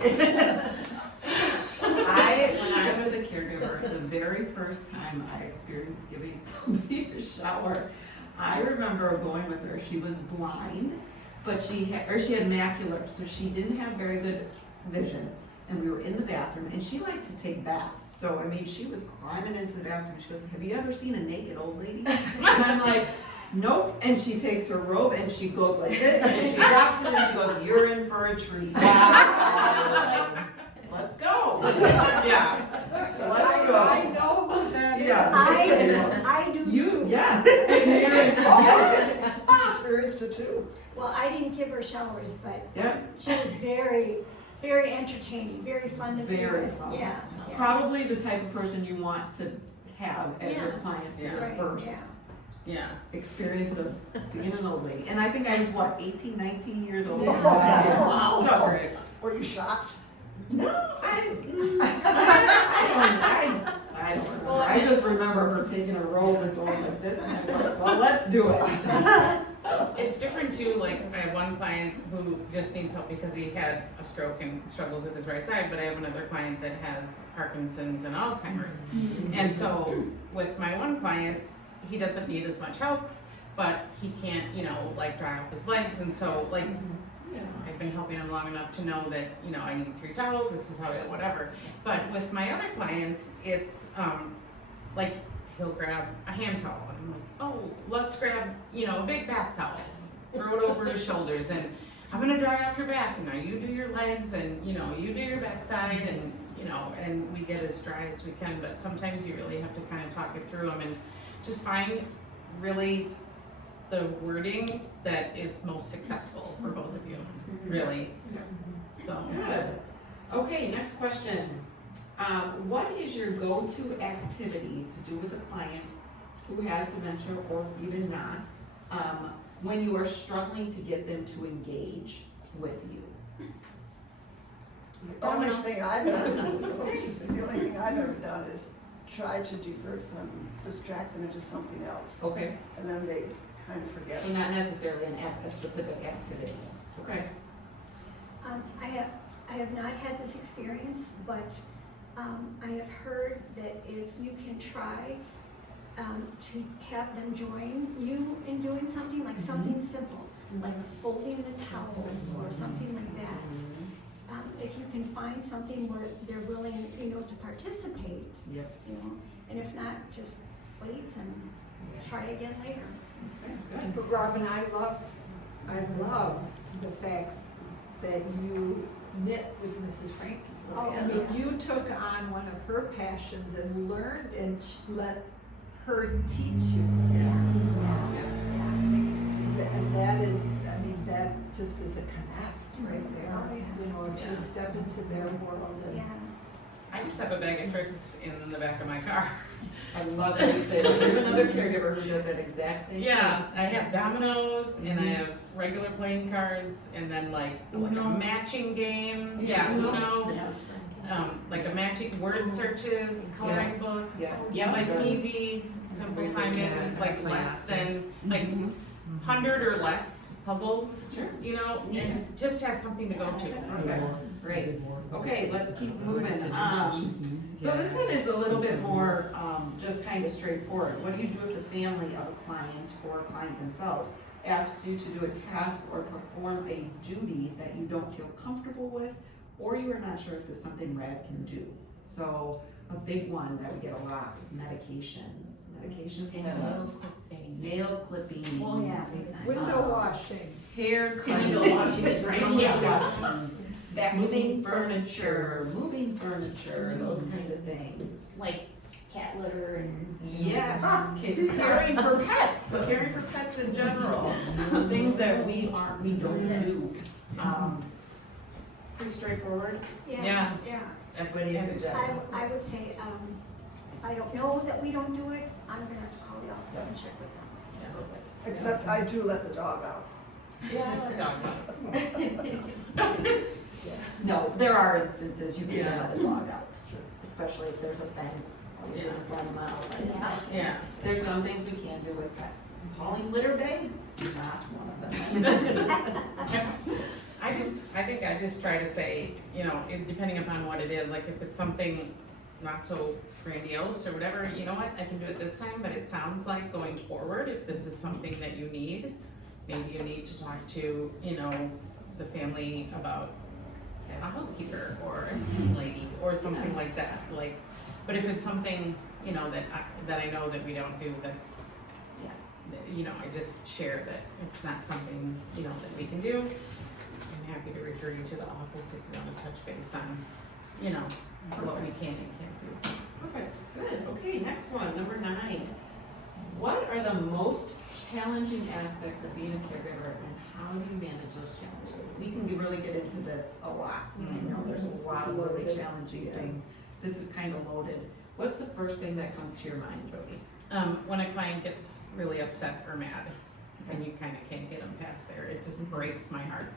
When I was a caregiver, the very first time I experienced giving somebody a shower, I remember going with her. She was blind, but she had macular, so she didn't have very good vision. And we were in the bathroom, and she liked to take baths. So, I mean, she was climbing into the bathroom. She goes, have you ever seen a naked old lady? And I'm like, nope. And she takes her robe, and she goes like this, and she drops it, and she goes, you're in for a treat. Let's go. Yeah. Let's go. I know who that is. Yeah. I do You, too. yes. Experienced it too. Well, I didn't give her showers, but Yeah. she was very, very entertaining, very fun to be Very with. fun. Yeah. Probably the type of person you want to have as your Yeah. client for Yeah. your Right, first yeah. Yeah. experience of seeing an old lady. And I think I was, what, 18, 19 years old? Yeah. Wow, that's So, great. Were you shocked? no, I don't remember. Well, I just remember her taking her robe and going like this, and I was like, well, let's do it. It's different too, like I have one client who just needs help because he had a stroke and struggles with his right side, but I have another client that has Parkinson's and Alzheimer's. And so with my one client, he doesn't need as much help, but he can't, you know, like dry off his legs, and so like I've been helping him long enough to know that, you know, I need 3 towels, this is how, whatever. But with my other client, it's like he'll grab a hand towel and I'm like, oh, let's grab, you know, a big back towel, throw it over his shoulders, and I'm gonna dry off your back, and now you do your legs, and, you know, you do your backside, and, you know, and we get as dry as we can. But sometimes you really have to kind of talk it through them and just find really the wording that is most successful for both of you, really. So. Good. Okay, next question. What is your go-to activity to do with a client who has dementia or even not, when you are struggling to get them to engage with you? The only thing I've ever done is try to divert them, distract them into something else. Okay. And then they kind of forget. So not necessarily a specific activity. Okay. I have not had this experience, but I have heard that if you can try to have them join you in doing something, like something simple, like folding the towels or something like that. If you can find something where they're willing, you know, to participate, Yep. you know, and if not, just wait and try again later. But Robin, I love the fact that you knit with Mrs. Frankie. Oh, I mean, you took on one of her passions and learned and let her teach you. And that is, I mean, that just is a connect right there. You know, if you step into their world and. I just have a bag of tricks in the back of my car. I love that you say that. We have another caregiver who does that exact same thing. Yeah, I have dominoes and I have regular playing cards and then like a matching game. Yeah, Uno. Like a matching word searches, coloring books. Yeah. Like easy, simple Simon, like less than, like 100 or less puzzles. Sure. You know, and just have something to go to. Perfect. Great. Okay, let's keep moving. So this one is a little bit more just kind of straightforward. What do you do if the family of a client or a client themselves asks you to do a task or perform a duty that you don't feel comfortable with, or you are not sure if there's something RAD can do? So a big one that we get a lot is medications. Medication setups, nail clipping. Oh, yeah, big time. Window washing. Hair cutting. Window washing is right. Moving furniture, those kind of things. Like cat litter and. Yes, caring for pets, caring for pets in general, things that we don't do. Pretty straightforward. Yeah. What do you suggest? I would say, if I don't know that we don't do it, I'm gonna have to call the office and check with them. Except I do let the dog out. No, there are instances you can let a dog out, especially if there's a fence. You can just let them out. Yeah. There's some things we can do with pets. Hauling litter bags, not one of them. I think I just try to say, you know, depending upon what it is, like if it's something not so grandiose or whatever, you know what, I can do it this time, but it sounds like going forward, if this is something that you need, maybe you need to talk to, you know, the family about a housekeeper or a cleaning lady or something like that, like, but if it's something, you know, that I know that we don't do, that, you know, I just share that it's not something, you know, that we can do. I'm happy to refer you to the office if you want to touch base on, you know, what we can and can't do. Perfect, good. Okay, next one, number 9. What are the most challenging aspects of being a caregiver and how do you manage those challenges? We can really get into this a lot. I know there's a lot of really challenging things. This is kind of loaded. What's the first thing that comes to your mind, Jody? When a client gets really upset or mad, and you kind of can't get them past there, it just breaks my heart.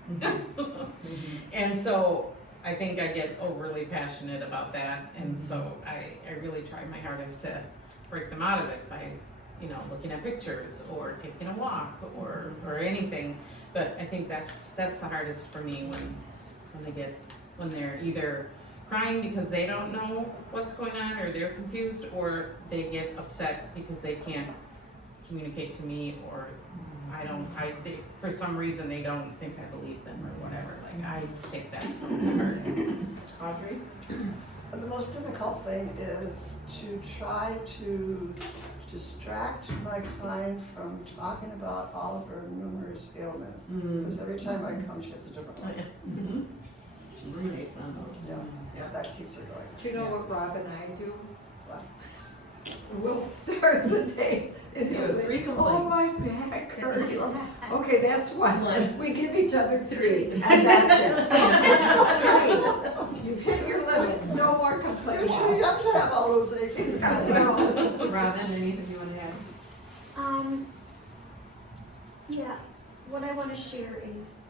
And so I think I get overly passionate about that, and so I really try my hardest to break them out of it by, you know, looking at pictures or taking a walk or anything. But I think that's the hardest for me when they're either crying because they don't know what's going on or they're confused, or they get upset because they can't communicate to me, or they, for some reason they don't think I believe them or whatever. Like, I just take that so to heart. Audrey? The most difficult thing is to try to distract my client from talking about all of her numerous ailments. Because every time I come, she has a different one. She ruminates on those. Yeah, that keeps her going. Do you know what Rob and I do? What? We'll start the day and he'll say, 3 complaints. oh, my back hurts. Okay, that's one. We give each other 3, and that's it. 3. You've hit your limit, no more complaints. Usually you have to have all those aches. Robin, anything you want to add? Yeah, what I want to share is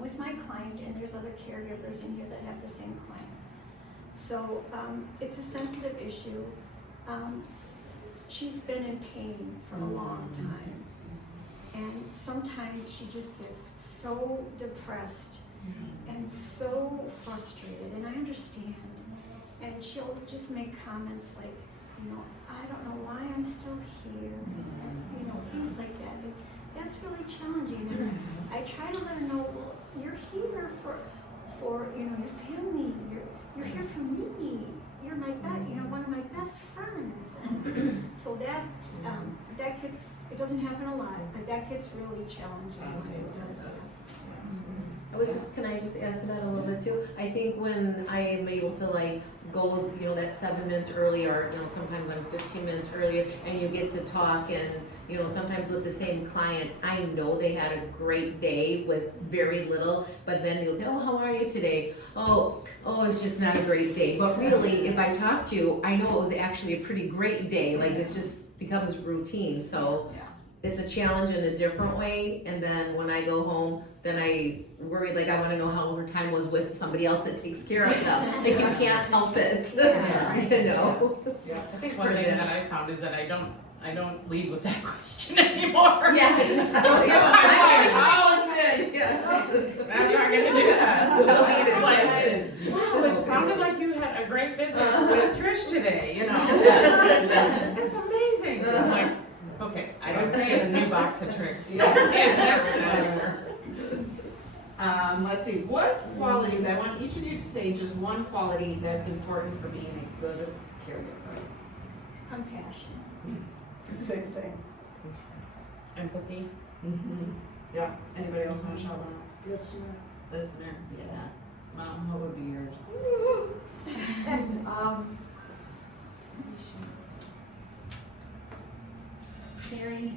with my client, and there's other caregivers in here that have the same client. So it's a sensitive issue. She's been in pain for a long time, and sometimes she just gets so depressed and so frustrated, and I understand. And she'll just make comments like, you know, I don't know why I'm still here, and, you know, things like that. And that's really challenging, and I try to let her know, well, you're here for you know, your family, you're here for me, you're my one of my best friends, and so that gets, it doesn't happen a lot, but that gets really challenging. So it does. Can I just add to that a little bit too? I think when I am able to like go, you know, that 7 minutes earlier, you know, sometimes I'm 15 minutes earlier, and you get to talk, and you know, sometimes with the same client, I know they had a great day with very little, but then you'll say, oh, how are you today? Oh, it's just not a great day. But really, if I talk to you, I know it was actually a pretty great day. Like, it just becomes routine. So it's a challenge in a different way. And then when I go home, then I worry, like, I want to know how her time was with somebody else that takes care of them. Like, you can't help it, you know? I think one thing that I found is that I don't lead with that question anymore. Yeah. I'm not gonna do that. Wow, it sounded like you had a great visit with Trish today, you know? It's amazing. I'm like, okay, I don't get a new box of tricks. Let's see, what qualities, I want each of you to say just one quality that's important for being a good caregiver. Compassion. Same thing. Empathy. Yeah. Anybody else want to shout out? Listener. Listener, yeah. Mom, what would be yours? Caring.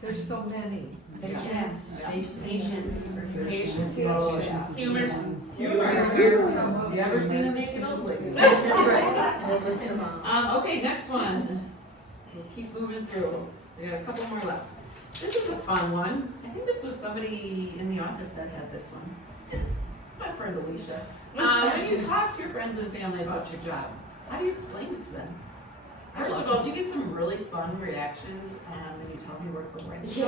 There's so many. Patience. Patience. Patience. Humor. You ever seen a naked old lady? That's right. Okay, next one. We'll keep moving through. We got a couple more left. This is a fun one. I think this was somebody in the office that had this one. My friend Alicia. When you talk to your friends and family about your job, how do you explain it to them? First of all, do you get some really fun reactions when you tell them you work for Rent? As a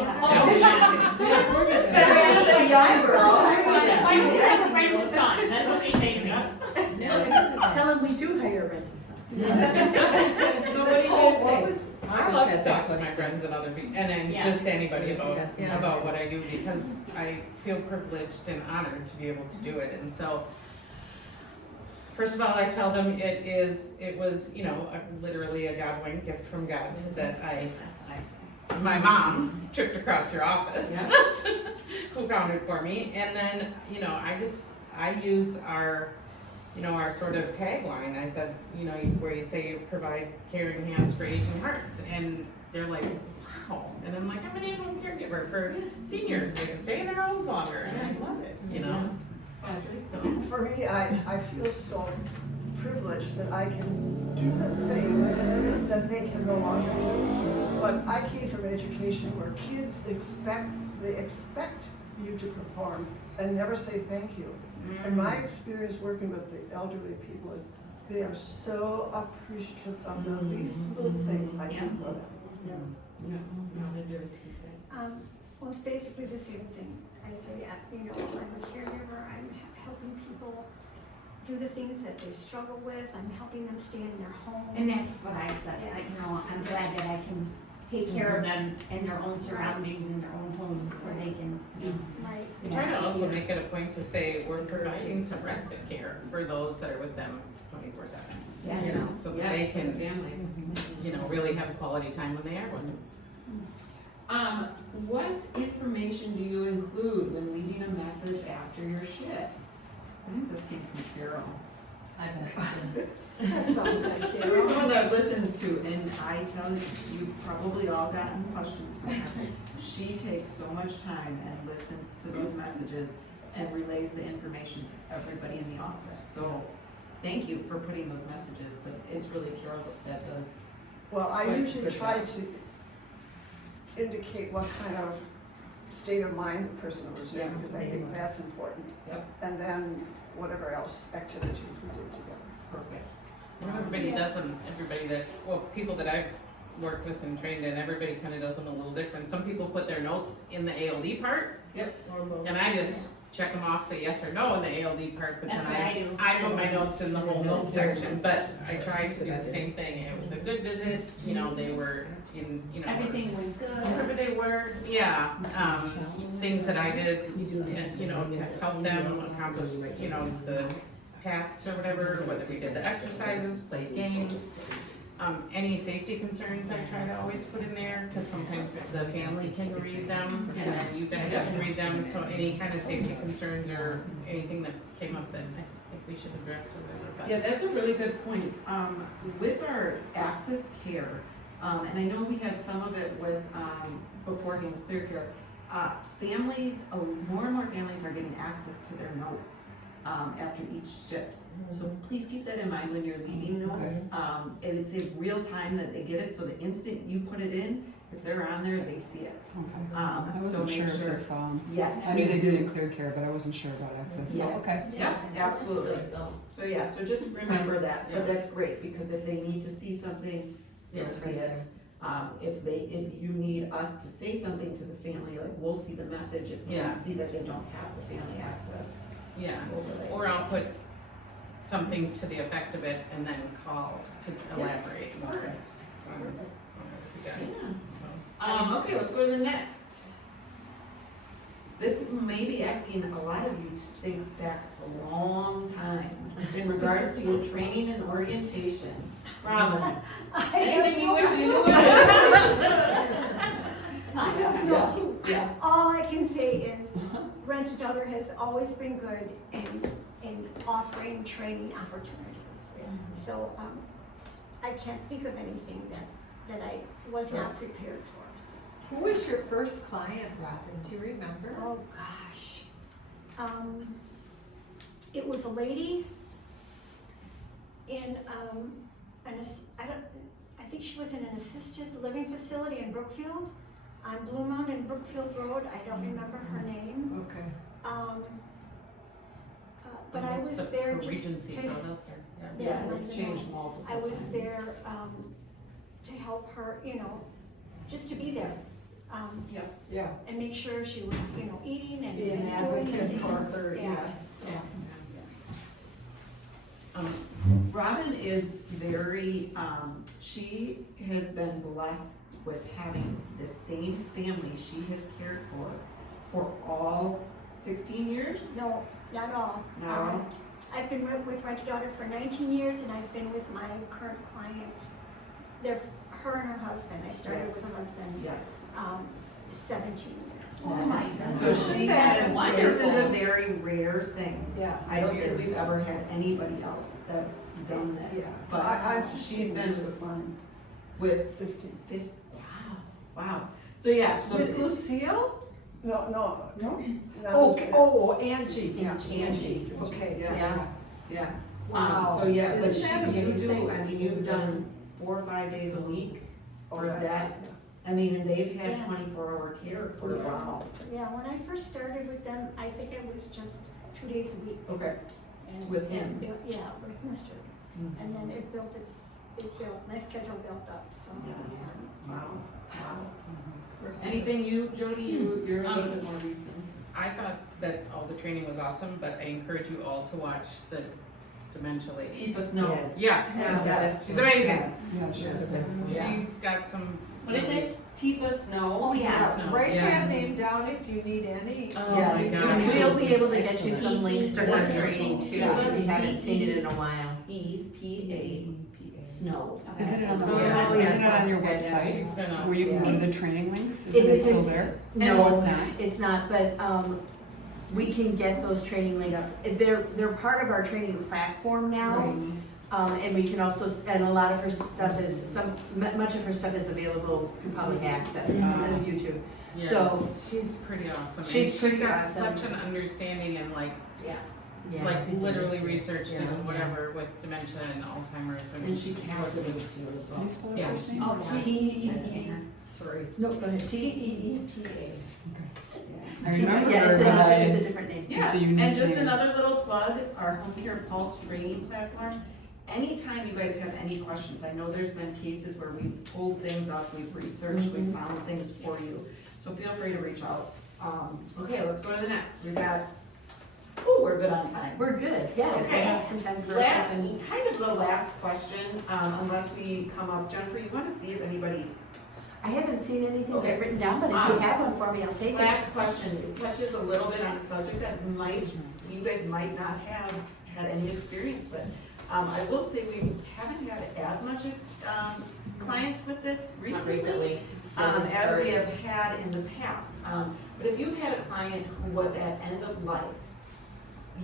young girl. That's what they say to me. Tell them we do hire Rent-A-Son. So what do you say? I love to talk with my friends and other people, and then just anybody about what I do, because I feel privileged and honored to be able to do it. And so, first of all, I tell them it was, you know, literally a God-winged gift from God that my mom tripped across your office, who found it for me. And then, you know, I use our sort of tagline. I said, you know, where you say you provide caring hands for aging hearts. And they're like, wow. And I'm like, I'm an in-home caregiver for seniors. They can stay in their homes longer. And I love it, you know. For me, I feel so privileged that I can do the things that they can no longer do. But I came from education where kids expect you to perform and never say thank you. And my experience working with the elderly people is they are so appreciative of the least little thing I do for them. Well, it's basically the same thing. I say, you know, I'm a caregiver, I'm helping people do the things that they struggle with, I'm helping them stay in their home. And that's what I said, you know, I'm glad that I can take care of them in their own surroundings, in their own homes, so they can be. Right. I try to also make it a point to say we're providing some respite care for those that are with them 24/7. You know, so that they can, you know, really have quality time when they are with them. What information do you include when leaving a message after your shift? I think this came from Carol. That sounds like She's Carol. the one that listens to, and I tell you, you've probably all gotten questions from her. She takes so much time and listens to those messages and relays the information to everybody in the office. So thank you for putting those messages, but it's really Carol that does. Well, I quite usually good try job. to indicate what kind of state of mind the person was in, because I think that's important. Yep. And then whatever else activities we did together. Perfect. You know, everybody does them, people that I've worked with and trained in, everybody kind of does them a little different. Some people put their notes in the ALD part. Yep. And I just check them off, say yes or no in the ALD part, but That's then what I do. I put my notes in the whole note section, but I tried to do the same thing. It was a good visit, you know, they were in, you know. Everything went Wherever good. they were, yeah, things that I did, you know, to help them accomplish, you know, the tasks or whatever, whether we did the exercises, played games. Any safety concerns I try to always put in there, cause sometimes the family can read them, and then you guys can read them, so any kind of safety concerns or anything that came up that I think we should address or whatever, but. Yeah, that's a really good point. With our access care, and I know we had some of it with, beforehand, Clear Care, families, more and more families are getting access to their notes, after each shift. So please keep that in mind when you're leaving notes. And it's in real time that they get it, so the instant you put it in, if they're on there, they see it. I So wasn't make sure if sure. they saw 'em. Yes. I knew they did in Clear Care, but I wasn't sure about access, so, Yes. okay. Yeah, absolutely. So yeah, so just remember that, but that's great, because if they need to see something, they'll Yes. see it. If you need us to say something to the family, like, we'll see the message if we Yeah. see that they don't have the family access. Yeah, overlay. or I'll put something to the effect of it and then call to elaborate more. on you guys, so. Okay, let's go to the next. This may be asking a lot of you to think back a long time in regards to your training and orientation. Robin, anything you wish you knew? No. Yeah. All I can say is Rent-A-Daughter has always been good in offering training opportunities. So, I can't think of anything that I was not prepared for. So. Who was your first client, Robin? Do you remember? Oh, gosh. It was a lady in, I think she was in an assisted living facility in Brookfield, on Blue Mountain and Brookfield Road. I don't remember her name. Okay. But I was That's there the just Regency to. out there. Yeah, it's changed multiple I was times. there, to help her, just to be there. Yeah. And make sure she was, eating and Be an doing advocate for things. her, yeah. Robin is very, she has been blessed with having the same family she has cared for all 16 years? No, not all. No. I've been with Rent-A-Daughter for 19 years, and I've been with my current client, her and her husband. I started with her husband. Yes. 17 years. Oh my God. So she has, this is a Wonderful. very rare thing. Yeah. I don't think we've ever had anybody else that's done this. Yeah. But I'm she's 15 been years with mine, with 15. Wow. So yeah, so. With Lucille? No. No? not Okay, Lucille. oh, Angie. Yeah, Angie. Okay. Yeah. Yeah. Wow. So yeah, but Isn't that you amazing? do, I mean, you've done 4 or 5 days a week for that's- that. I mean, and they've had Yeah. 24-hour care for a while. Yeah, when I first started with them, I think it was just 2 days a week. Okay. And With him? Yeah, with Mr. And then it built, my schedule built up, so. Wow. Wow. Anything you, Jody, you're a little bit more recent. I thought that all the training was awesome, but I encourage you all to watch the Dementia Lady. Keep us know. Yes. Yes. She's amazing. Yeah, she was amazing. She's got some. What is it? Tipa Snow. Oh, yeah. Snow, Write yeah. that name down if you need any. Oh my gosh. We'll be able to get you some links to her training too, if you haven't seen it in a while. EPA Snow. Isn't it on the, Oh, yeah. isn't it on your Yes. website, She's been where you can go Yeah. to the training links? It Isn't it isn't- still there? No, it's not. It's not, but, we can get those training links. They're part of our training platform now. And we can also, and a lot of her stuff is, much of her stuff is available through public access, YouTube. Yeah. So, she's pretty awesome. She's And pretty got awesome. such an understanding and like, yeah. like literally researched and whatever with dementia and Alzheimer's. And she captivates you as Can well. you spell Yeah. her first name? Sorry. No, go ahead. TEEPA. I remember Yeah, her, it's a different name. Yeah, It's a unique and just name. another little plug, our Home Care Pulse training platform. Anytime you guys have any questions, I know there's been cases where we've pulled things up, we've researched, we've found things for you. So feel free to reach out. Okay, let's go to the next. We've got Oh, we're good on time. We're good, yeah. Okay. We have some time for Kind of the last question, unless we come up, Jennifer, you wanna see if anybody, I haven't seen anything Okay. written down, but if you have one for me, I'll take it. last question, it touches a little bit on a subject that you guys might not have had any experience with. I will say we haven't had as much, clients with this Not recently. recently. As we have had in the past. But if you've had a client who was at end of life,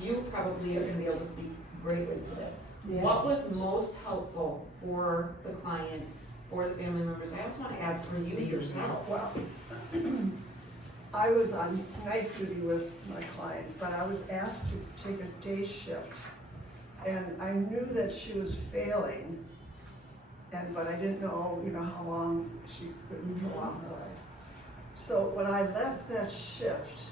you probably are gonna be able to speak greatly to this. Yeah. What was most helpful for the client, for the family members? I also wanna add for you yourself. Well, I was on night duty with my client, but I was asked to take a day shift. And I knew that she was failing, but I didn't know, how long she could prolong her life. So when I left that shift,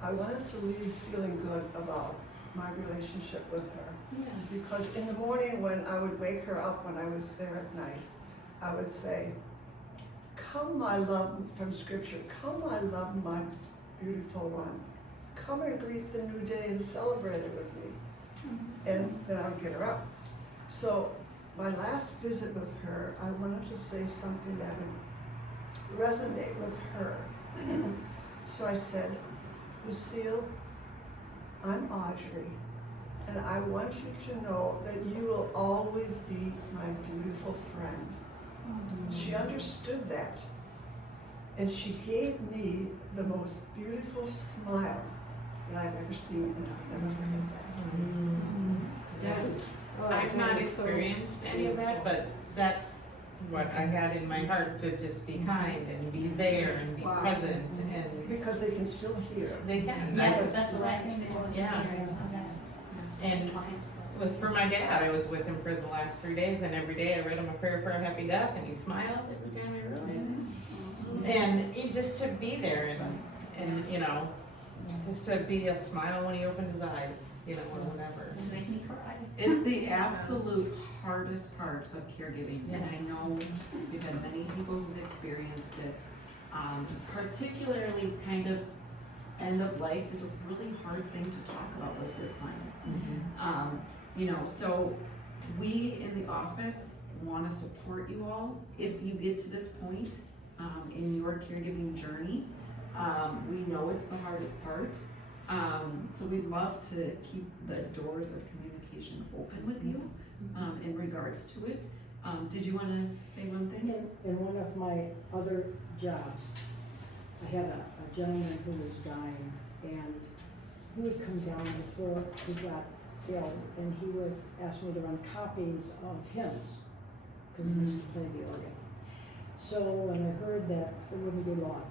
I wanted to leave feeling good about my relationship with her. Because in the morning when I would wake her up when I was there at night, I would say, come my love, from scripture, come my love, my beautiful one. Come and greet the new day and celebrate it with me. And then I would get her up. So my last visit with her, I wanted to say something that would resonate with her. So I said, Lucille, I'm Audrey, and I want you to know that you will always be my beautiful friend. She understood that, and she gave me the most beautiful smile that I've ever seen, and I'll never forget that. Yeah. I've not experienced any of that, but that's what I had in my heart, to just be kind and be there and be present and. Because they can still hear. They can. Yeah, that's the last thing they want to Yeah. hear. And for my dad, I was with him for the last 3 days, and every day I read him a prayer for a happy death, and he smiled every time I wrote it. And it just to be there and just to be a smile when he opened his eyes, or whatever. It made me cry. It's the absolute hardest part of caregiving, and I know we've had many people who've experienced it. Particularly kind of end of life is a really hard thing to talk about with your clients. So we in the office wanna support you all if you get to this point, in your caregiving journey. We know it's the hardest part. So we love to keep the doors of communication open with you, in regards to it. Did you wanna say one thing? In one of my other jobs, I had a gentleman who was dying, and he would come down before he got ill, and he would ask me to run copies of hymns, because he used to play the organ. So when I heard that it wouldn't be long,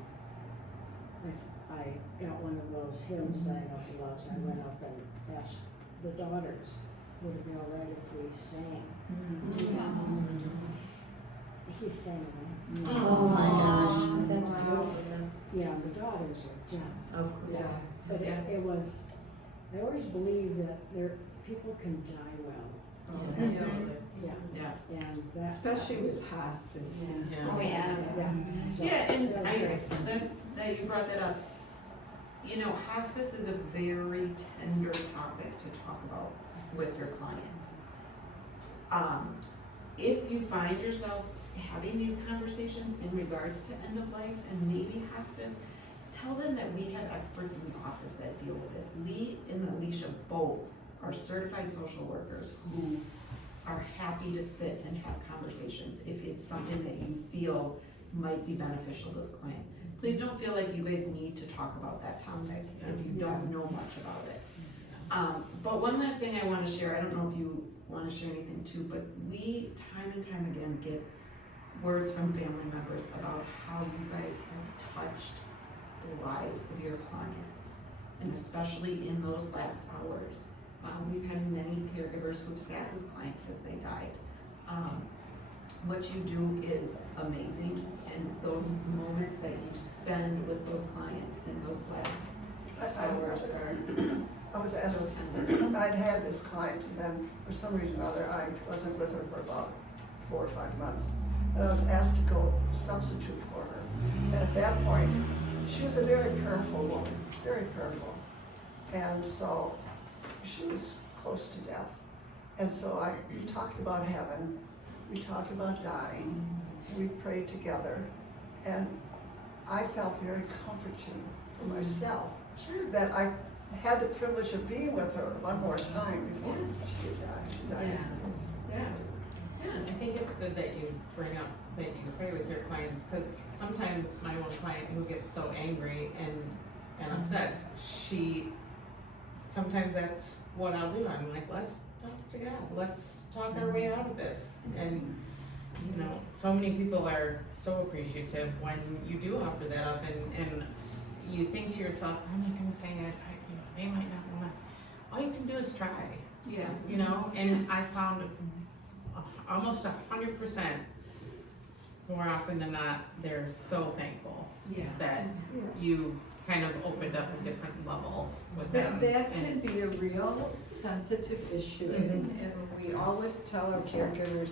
I got one of those hymns that I know he loves. I went up and asked the daughters, would it be all right if we sang? He sang them. Oh my gosh, that's beautiful. Yeah, the daughters are just. Of course. Yeah. But it was, I always believe that people can die well. Absolutely. Yeah. Yeah. And that. Especially with hospice. Oh, yeah. So Yeah, and that's I, very simple. that you brought that up. Hospice is a very tender topic to talk about with your clients. If you find yourself having these conversations in regards to end of life and maybe hospice, tell them that we have experts in the office that deal with it. Lee and Alicia both are certified social workers who are happy to sit and have conversations if it's something that you feel might be beneficial to the client. Please don't feel like you guys need to talk about that topic if you don't know much about it. But one last thing I want to share, I don't know if you want to share anything too, but we time and time again get words from family members about how you guys have touched the lives of your clients, and especially in those last hours. We've had many caregivers who've sat with clients as they died. What you do is amazing, and those moments that you spend with those clients in those last hours are I was asked, so tender. I'd had this client, and then for some reason or other, I wasn't with her for about 4 or 5 months. And I was asked to go substitute for her. And at that point, she was a very prayerful woman, very prayerful. And so she was close to death. And so we talked about heaven, we talked about dying, we prayed together, and I felt very comforting for myself that I had the privilege of being with her one more time before she died. She died. I think it's good that you bring up that you pray with your clients, because sometimes my own client who gets so angry and upset, sometimes that's what I'll do. I'm like, let's talk to God, let's talk our way out of this. And you know, so many people are so appreciative when you do offer that up, and you think to yourself, I'm not gonna say it, they might not wanna. All you can do is try. Yeah. You know, and I found almost 100% more often than not, they're so thankful that you kind of opened up a different level with them. That can be a real sensitive issue, and we always tell our caregivers,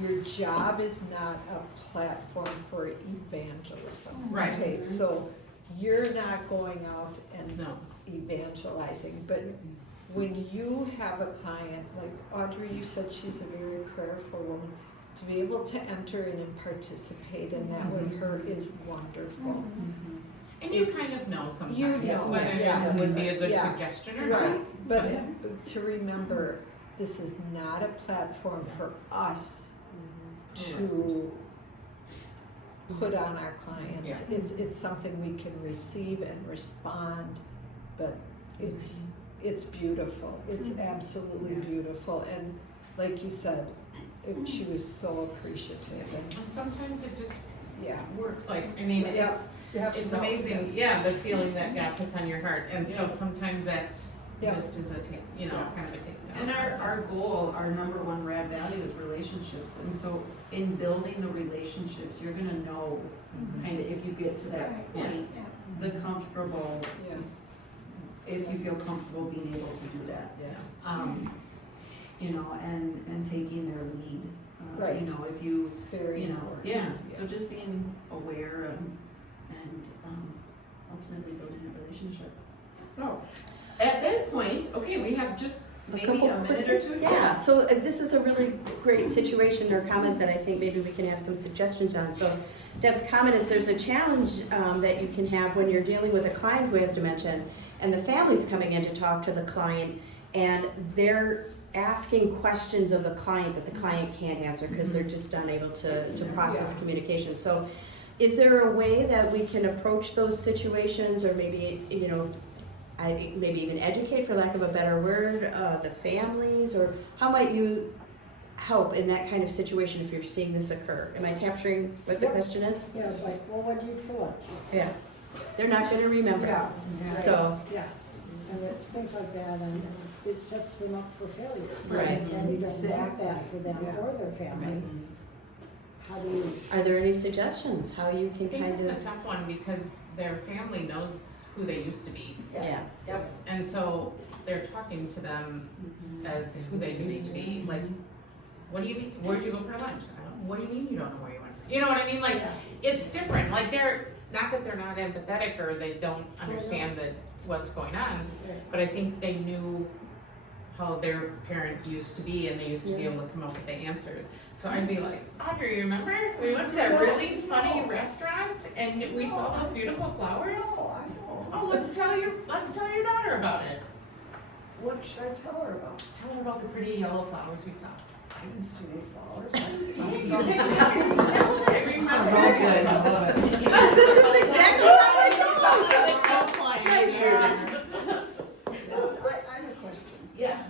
your job is not a platform for evangelism. Right. Okay, so you're not going out and evangelizing, but when you have a client, like Audrey, you said she's a very prayerful woman, to be able to enter in and participate in that with her is wonderful. And you kind of know sometimes whether it would be a good suggestion or not. Right, but to remember, this is not a platform for us to put on our clients. It's something we can receive and respond, but it's beautiful. It's absolutely beautiful. And like you said, she was so appreciative. And sometimes it just works. Like, I Yeah. mean, You have to it's know. amazing. Yeah, the feeling that God puts on your heart. And so sometimes that's just as a kind of a takedown. And our goal, our number one RAD value is relationships. And so in building the relationships, you're gonna know kind of if you get to that point, the comfortable, if you feel comfortable being able to do that. You know, and taking their lead. Right. You know, if you, very you know, important. so just being aware and ultimately building a relationship. So, at that point, okay, we have just maybe a minute or two. Yeah, so this is a really great situation or comment that I think maybe we can have some suggestions on. So Deb's comment is there's a challenge that you can have when you're dealing with a client who has dementia and the family's coming in to talk to the client and they're asking questions of the client that the client can't answer because they're just unable to process communication. So is there a way that we can approach those situations, or maybe, you know, maybe even educate, for lack of a better word, the families, or how might you help in that kind of situation if you're seeing this occur? Am I capturing what the question is? Yeah, it's like, well, what do you eat for lunch? Yeah, they're not gonna remember. So. Yeah, and it's things like that, and it sets them up for failure. Right. And you don't want that for them or their family. How do you? Are there any suggestions how you can I think kind of? it's a tough one because their family knows who they used to be. Yeah. Yep. And so they're talking to them as who they used to be. Like, what do you mean? Where'd you go for lunch? What do you mean you don't know where you went? You know what I mean? Like, it's different. Like, they're not that they're not empathetic or they don't understand what's going on, but I think they knew how their parent used to be and they used to be able to come up with the answers. So I'd be like, Audrey, remember? We went to that really funny restaurant and we saw those beautiful flowers? Oh, let's tell your daughter about it. What should I tell her about? Tell her about the pretty yellow flowers we saw. I didn't see any flowers. This is exactly how I I have a question. Yes.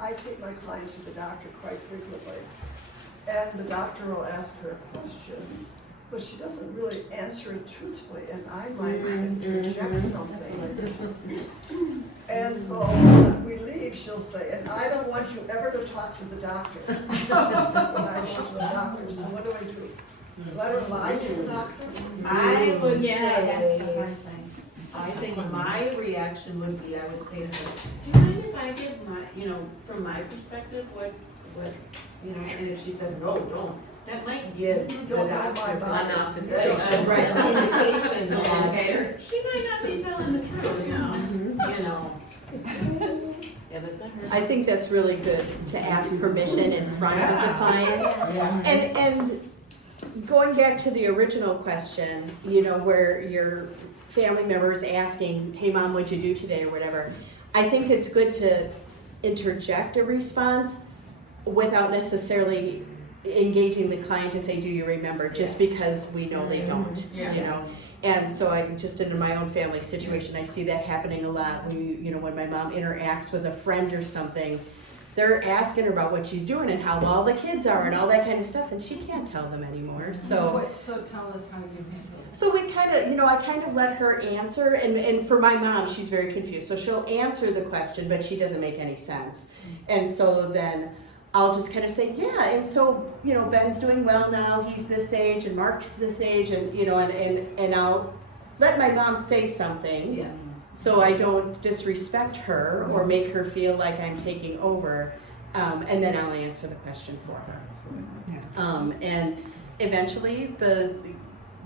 I take my clients to the doctor quite frequently, and the doctor will ask her a question, but she doesn't really answer it truthfully, and I might interject something. And so when we leave, she'll say, and I don't want you ever to talk to the doctor. When I go to the doctor, so what do I do? Let her lie to the doctor? I would Yeah, that's the say, hard thing. I think my reaction would be, I would say to her, do you mind if I give my, you know, from my perspective, what, you know, and if she says, no, don't, that might give the don't know my doctor body. Enough indication information. that she might not be telling the truth, you know. I think that's really good to ask permission in front of the client. And going back to the original question, you know, where your family member is asking, hey mom, what'd you do today or whatever, I think it's good to interject a response without necessarily engaging the client to say, do you remember, just because we know they don't, you know. And so I just in my own family situation, I see that happening a lot. When when my mom interacts with a friend or something, they're asking her about what she's doing and how well the kids are and all that kind of stuff, and she can't tell them anymore. So tell us how you handle it. so we kind of, I kind of let her answer, and for my mom, she's very confused. So she'll answer the question, but she doesn't make any sense. And so then I'll just kind of say, yeah, and so, Ben's doing well now, he's this age, and Mark's this age, and, and I'll let my mom say something, so I don't disrespect her or make her feel like I'm taking over, and then I'll answer the question for her. And eventually,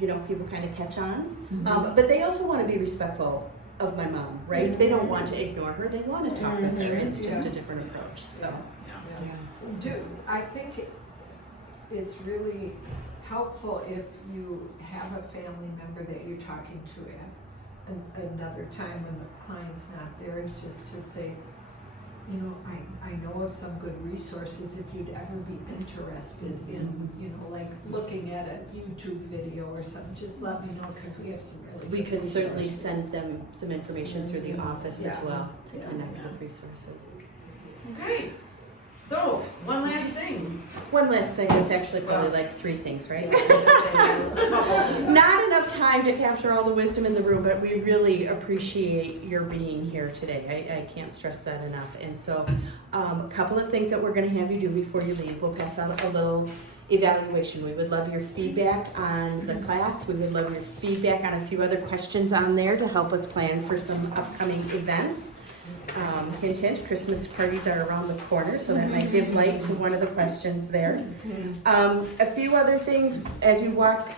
people kind of catch on, but they also want to be respectful of my mom, right? They don't want to ignore her, they want to talk with her, it's just a different approach, so. I think it's really helpful if you have a family member that you're talking to at another time when the client's not there, and just to say, I know of some good resources if you'd ever be interested in, like looking at a YouTube video or something, just let me know, because we have some really We good could certainly resources. send them some information through the office as well to connect with resources. Okay, so, one last thing. One last thing, it's actually probably like 3 things, right? Not enough time to capture all the wisdom in the room, but we really appreciate your being here today. I can't stress that enough. And so, a couple of things that we're gonna have you do before you leave. We'll pass out a little evaluation. We would love your feedback on the class. We would love your feedback on a few other questions on there to help us plan for some upcoming events. Hint, hint, Christmas parties are around the corner, so that might give light to one of the questions there. A few other things as you walk,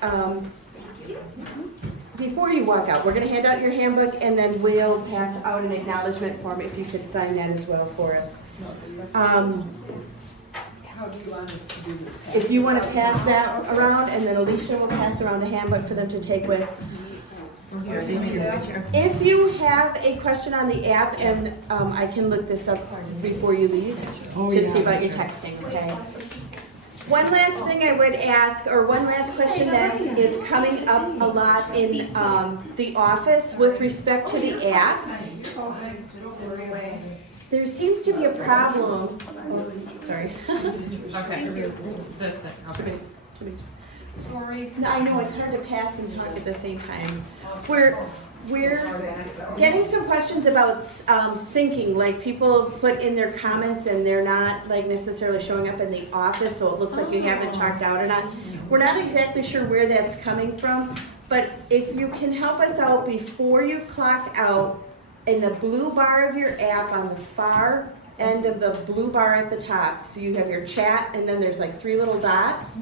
before you walk out, we're going to hand out your handbook, and then we'll pass out an acknowledgement form if you could sign that as well for us. How do you want us to do this? If you want to pass that around, and then Alicia will pass around a handbook for them to take with. If you have a question on the app, and I can look this up before you leave, to see about your texting, okay? One last thing I would ask, or one last question that is coming up a lot in the office with respect to the app. There seems to be a problem. Sorry. Okay, this thing, okay. Sorry. No, I know, it's hard to pass and talk at the same time. We're getting some questions about syncing, like people put in their comments and they're not like necessarily showing up in the office, so it looks like you haven't talked out or not. We're not exactly sure where that's coming from, but if you can help us out before you clock out, in the blue bar of your app on the far end of the blue bar at the top, so you have your chat and then there's like 3 little dots.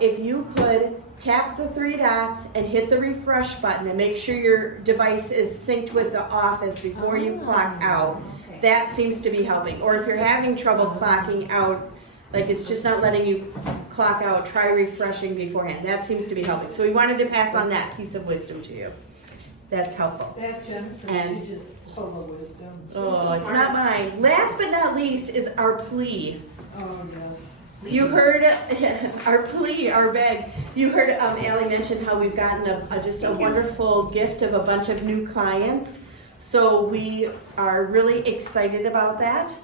If you could tap the 3 dots and hit the refresh button and make sure your device is synced with the office before you clock out, that seems to be helping. Or if you're having trouble clocking out, like it's just not letting you clock out, try refreshing beforehand. That seems to be helping. So we wanted to pass on that piece of wisdom to you. That's helpful. That Jennifer, she's just full of wisdom. Oh, it's not mine. Last but not least is our plea. Oh, yes. You heard our plea, our beg. You heard Allie mention how we've gotten just a wonderful gift of a bunch of new clients. So we are really excited about that.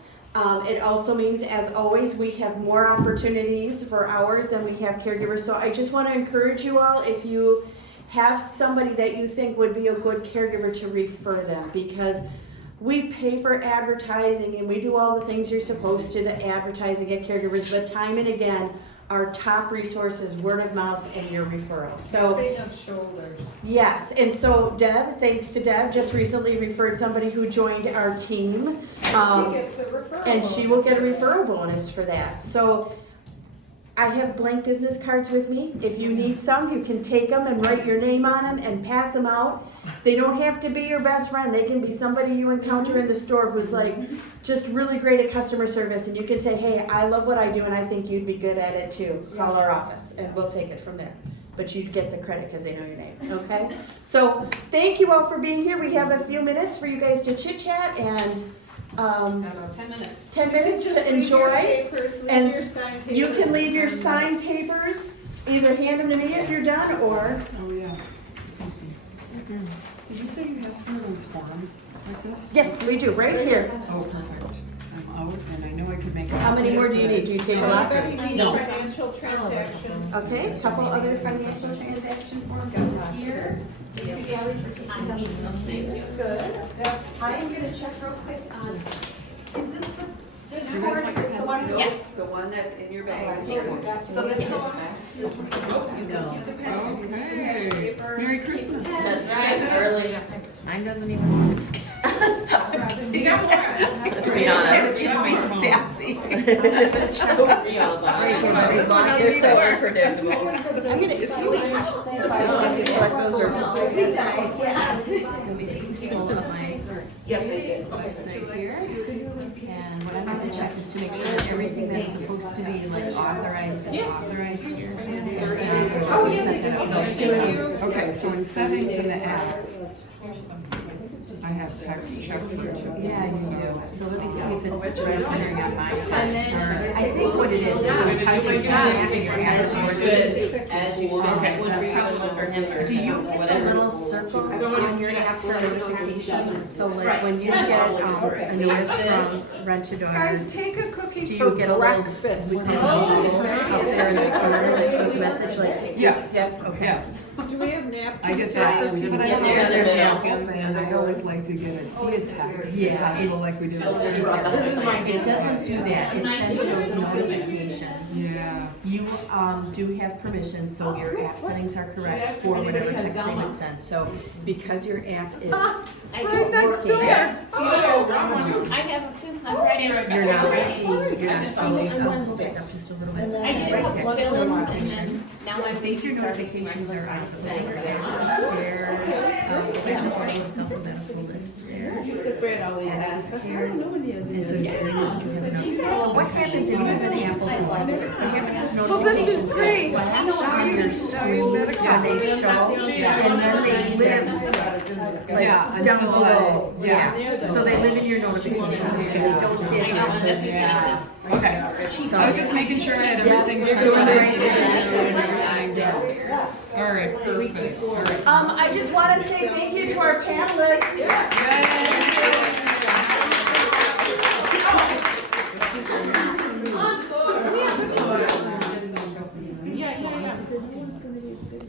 It also means, as always, we have more opportunities for hours than we have caregivers. So I just want to encourage you all, if you have somebody that you think would be a good caregiver, to refer them, because we pay for advertising and we do all the things you're supposed to advertise and get caregivers, but time and again, our top resource is word of mouth and your referrals. So, Big of shoulders. yes, and so Deb, thanks to Deb, just recently referred somebody who joined our team. She gets a referral and she will get a referral bonus for that. So I have blank business cards with me. If you need some, you can take them and write your name on them and pass them out. They don't have to be your best friend. They can be somebody you encounter in the store who's like just really great at customer service, and you can say, hey, I love what I do and I think you'd be good at it too. Call our office and we'll take it from there. But you'd get the credit because they know your name, okay? So thank you all for being here. We have a few minutes for you guys to chit chat and About 10 minutes. 10 minutes Just to leave your enjoy. papers, leave And your signed you papers. can leave your signed papers, either hand them to me if you're done, or Oh, yeah. Excuse me. Did you say you have some of those forms like this? yes, we do, right here. Oh, perfect. I'm out and I know I could make. How many more do you need? Do you take a lot? Anybody needs financial transactions? Okay, a couple other financial transaction forms in here. Thank you, Gally, for taking I need something. Good. I am gonna check real quick on, is this the, this You guys form, want is your this the one? Yeah. The one that's in your bag. So this is the one? Okay. Merry Christmas. That's right, early. Mine doesn't even. You got more? To be honest. Sassy. So real, though. You're so unpredictable. I'm gonna get you. Like those are. Yes, I did. Right here, and what I'm gonna check is to make sure that everything that's supposed to be like authorized is authorized here. Oh, yes. Okay, so in settings in the app, I have text check for you. Yeah, you do. So let me see if it's registering on my side. I think what it is how you As you should, as you should. Okay. One for you and one for him, or do you get whatever. little circles on your app for notifications? So like when you get a notice from Rent-A-Daughter, Guys, take a cookie do for you get a little breakfast. out there in the corner, like this message like? Yes, Okay. yes. Do we have napkins? I get here that, for people? but I don't know if there's napkins, and I always like to get see a text, if possible, like we do. It doesn't do that, it sends those notifications. Yeah. You do have permission, so your app settings are correct for whatever text they would send. So because your app is Right next door. I have a few, I'm ready. you're not seeing, you're not seeing, I'll back up just a little bit. I did a couple fill-ins and then now I I'm. think your notifications are on the there, supplemental list there. Access care. And so, yeah, you have enough. So what happens if you have an Apple phone? What happens if notifications? Well, this is great. Show your school, and they show, and then they live, like, Yeah, down until below. yeah. So they live in your notifications, so you don't stay in your Yeah. Okay, So- I was just making sure I had everything. You're checked doing the out. right thing. All right, perfect. All right. I just wanna say thank you to our panelists. Yay.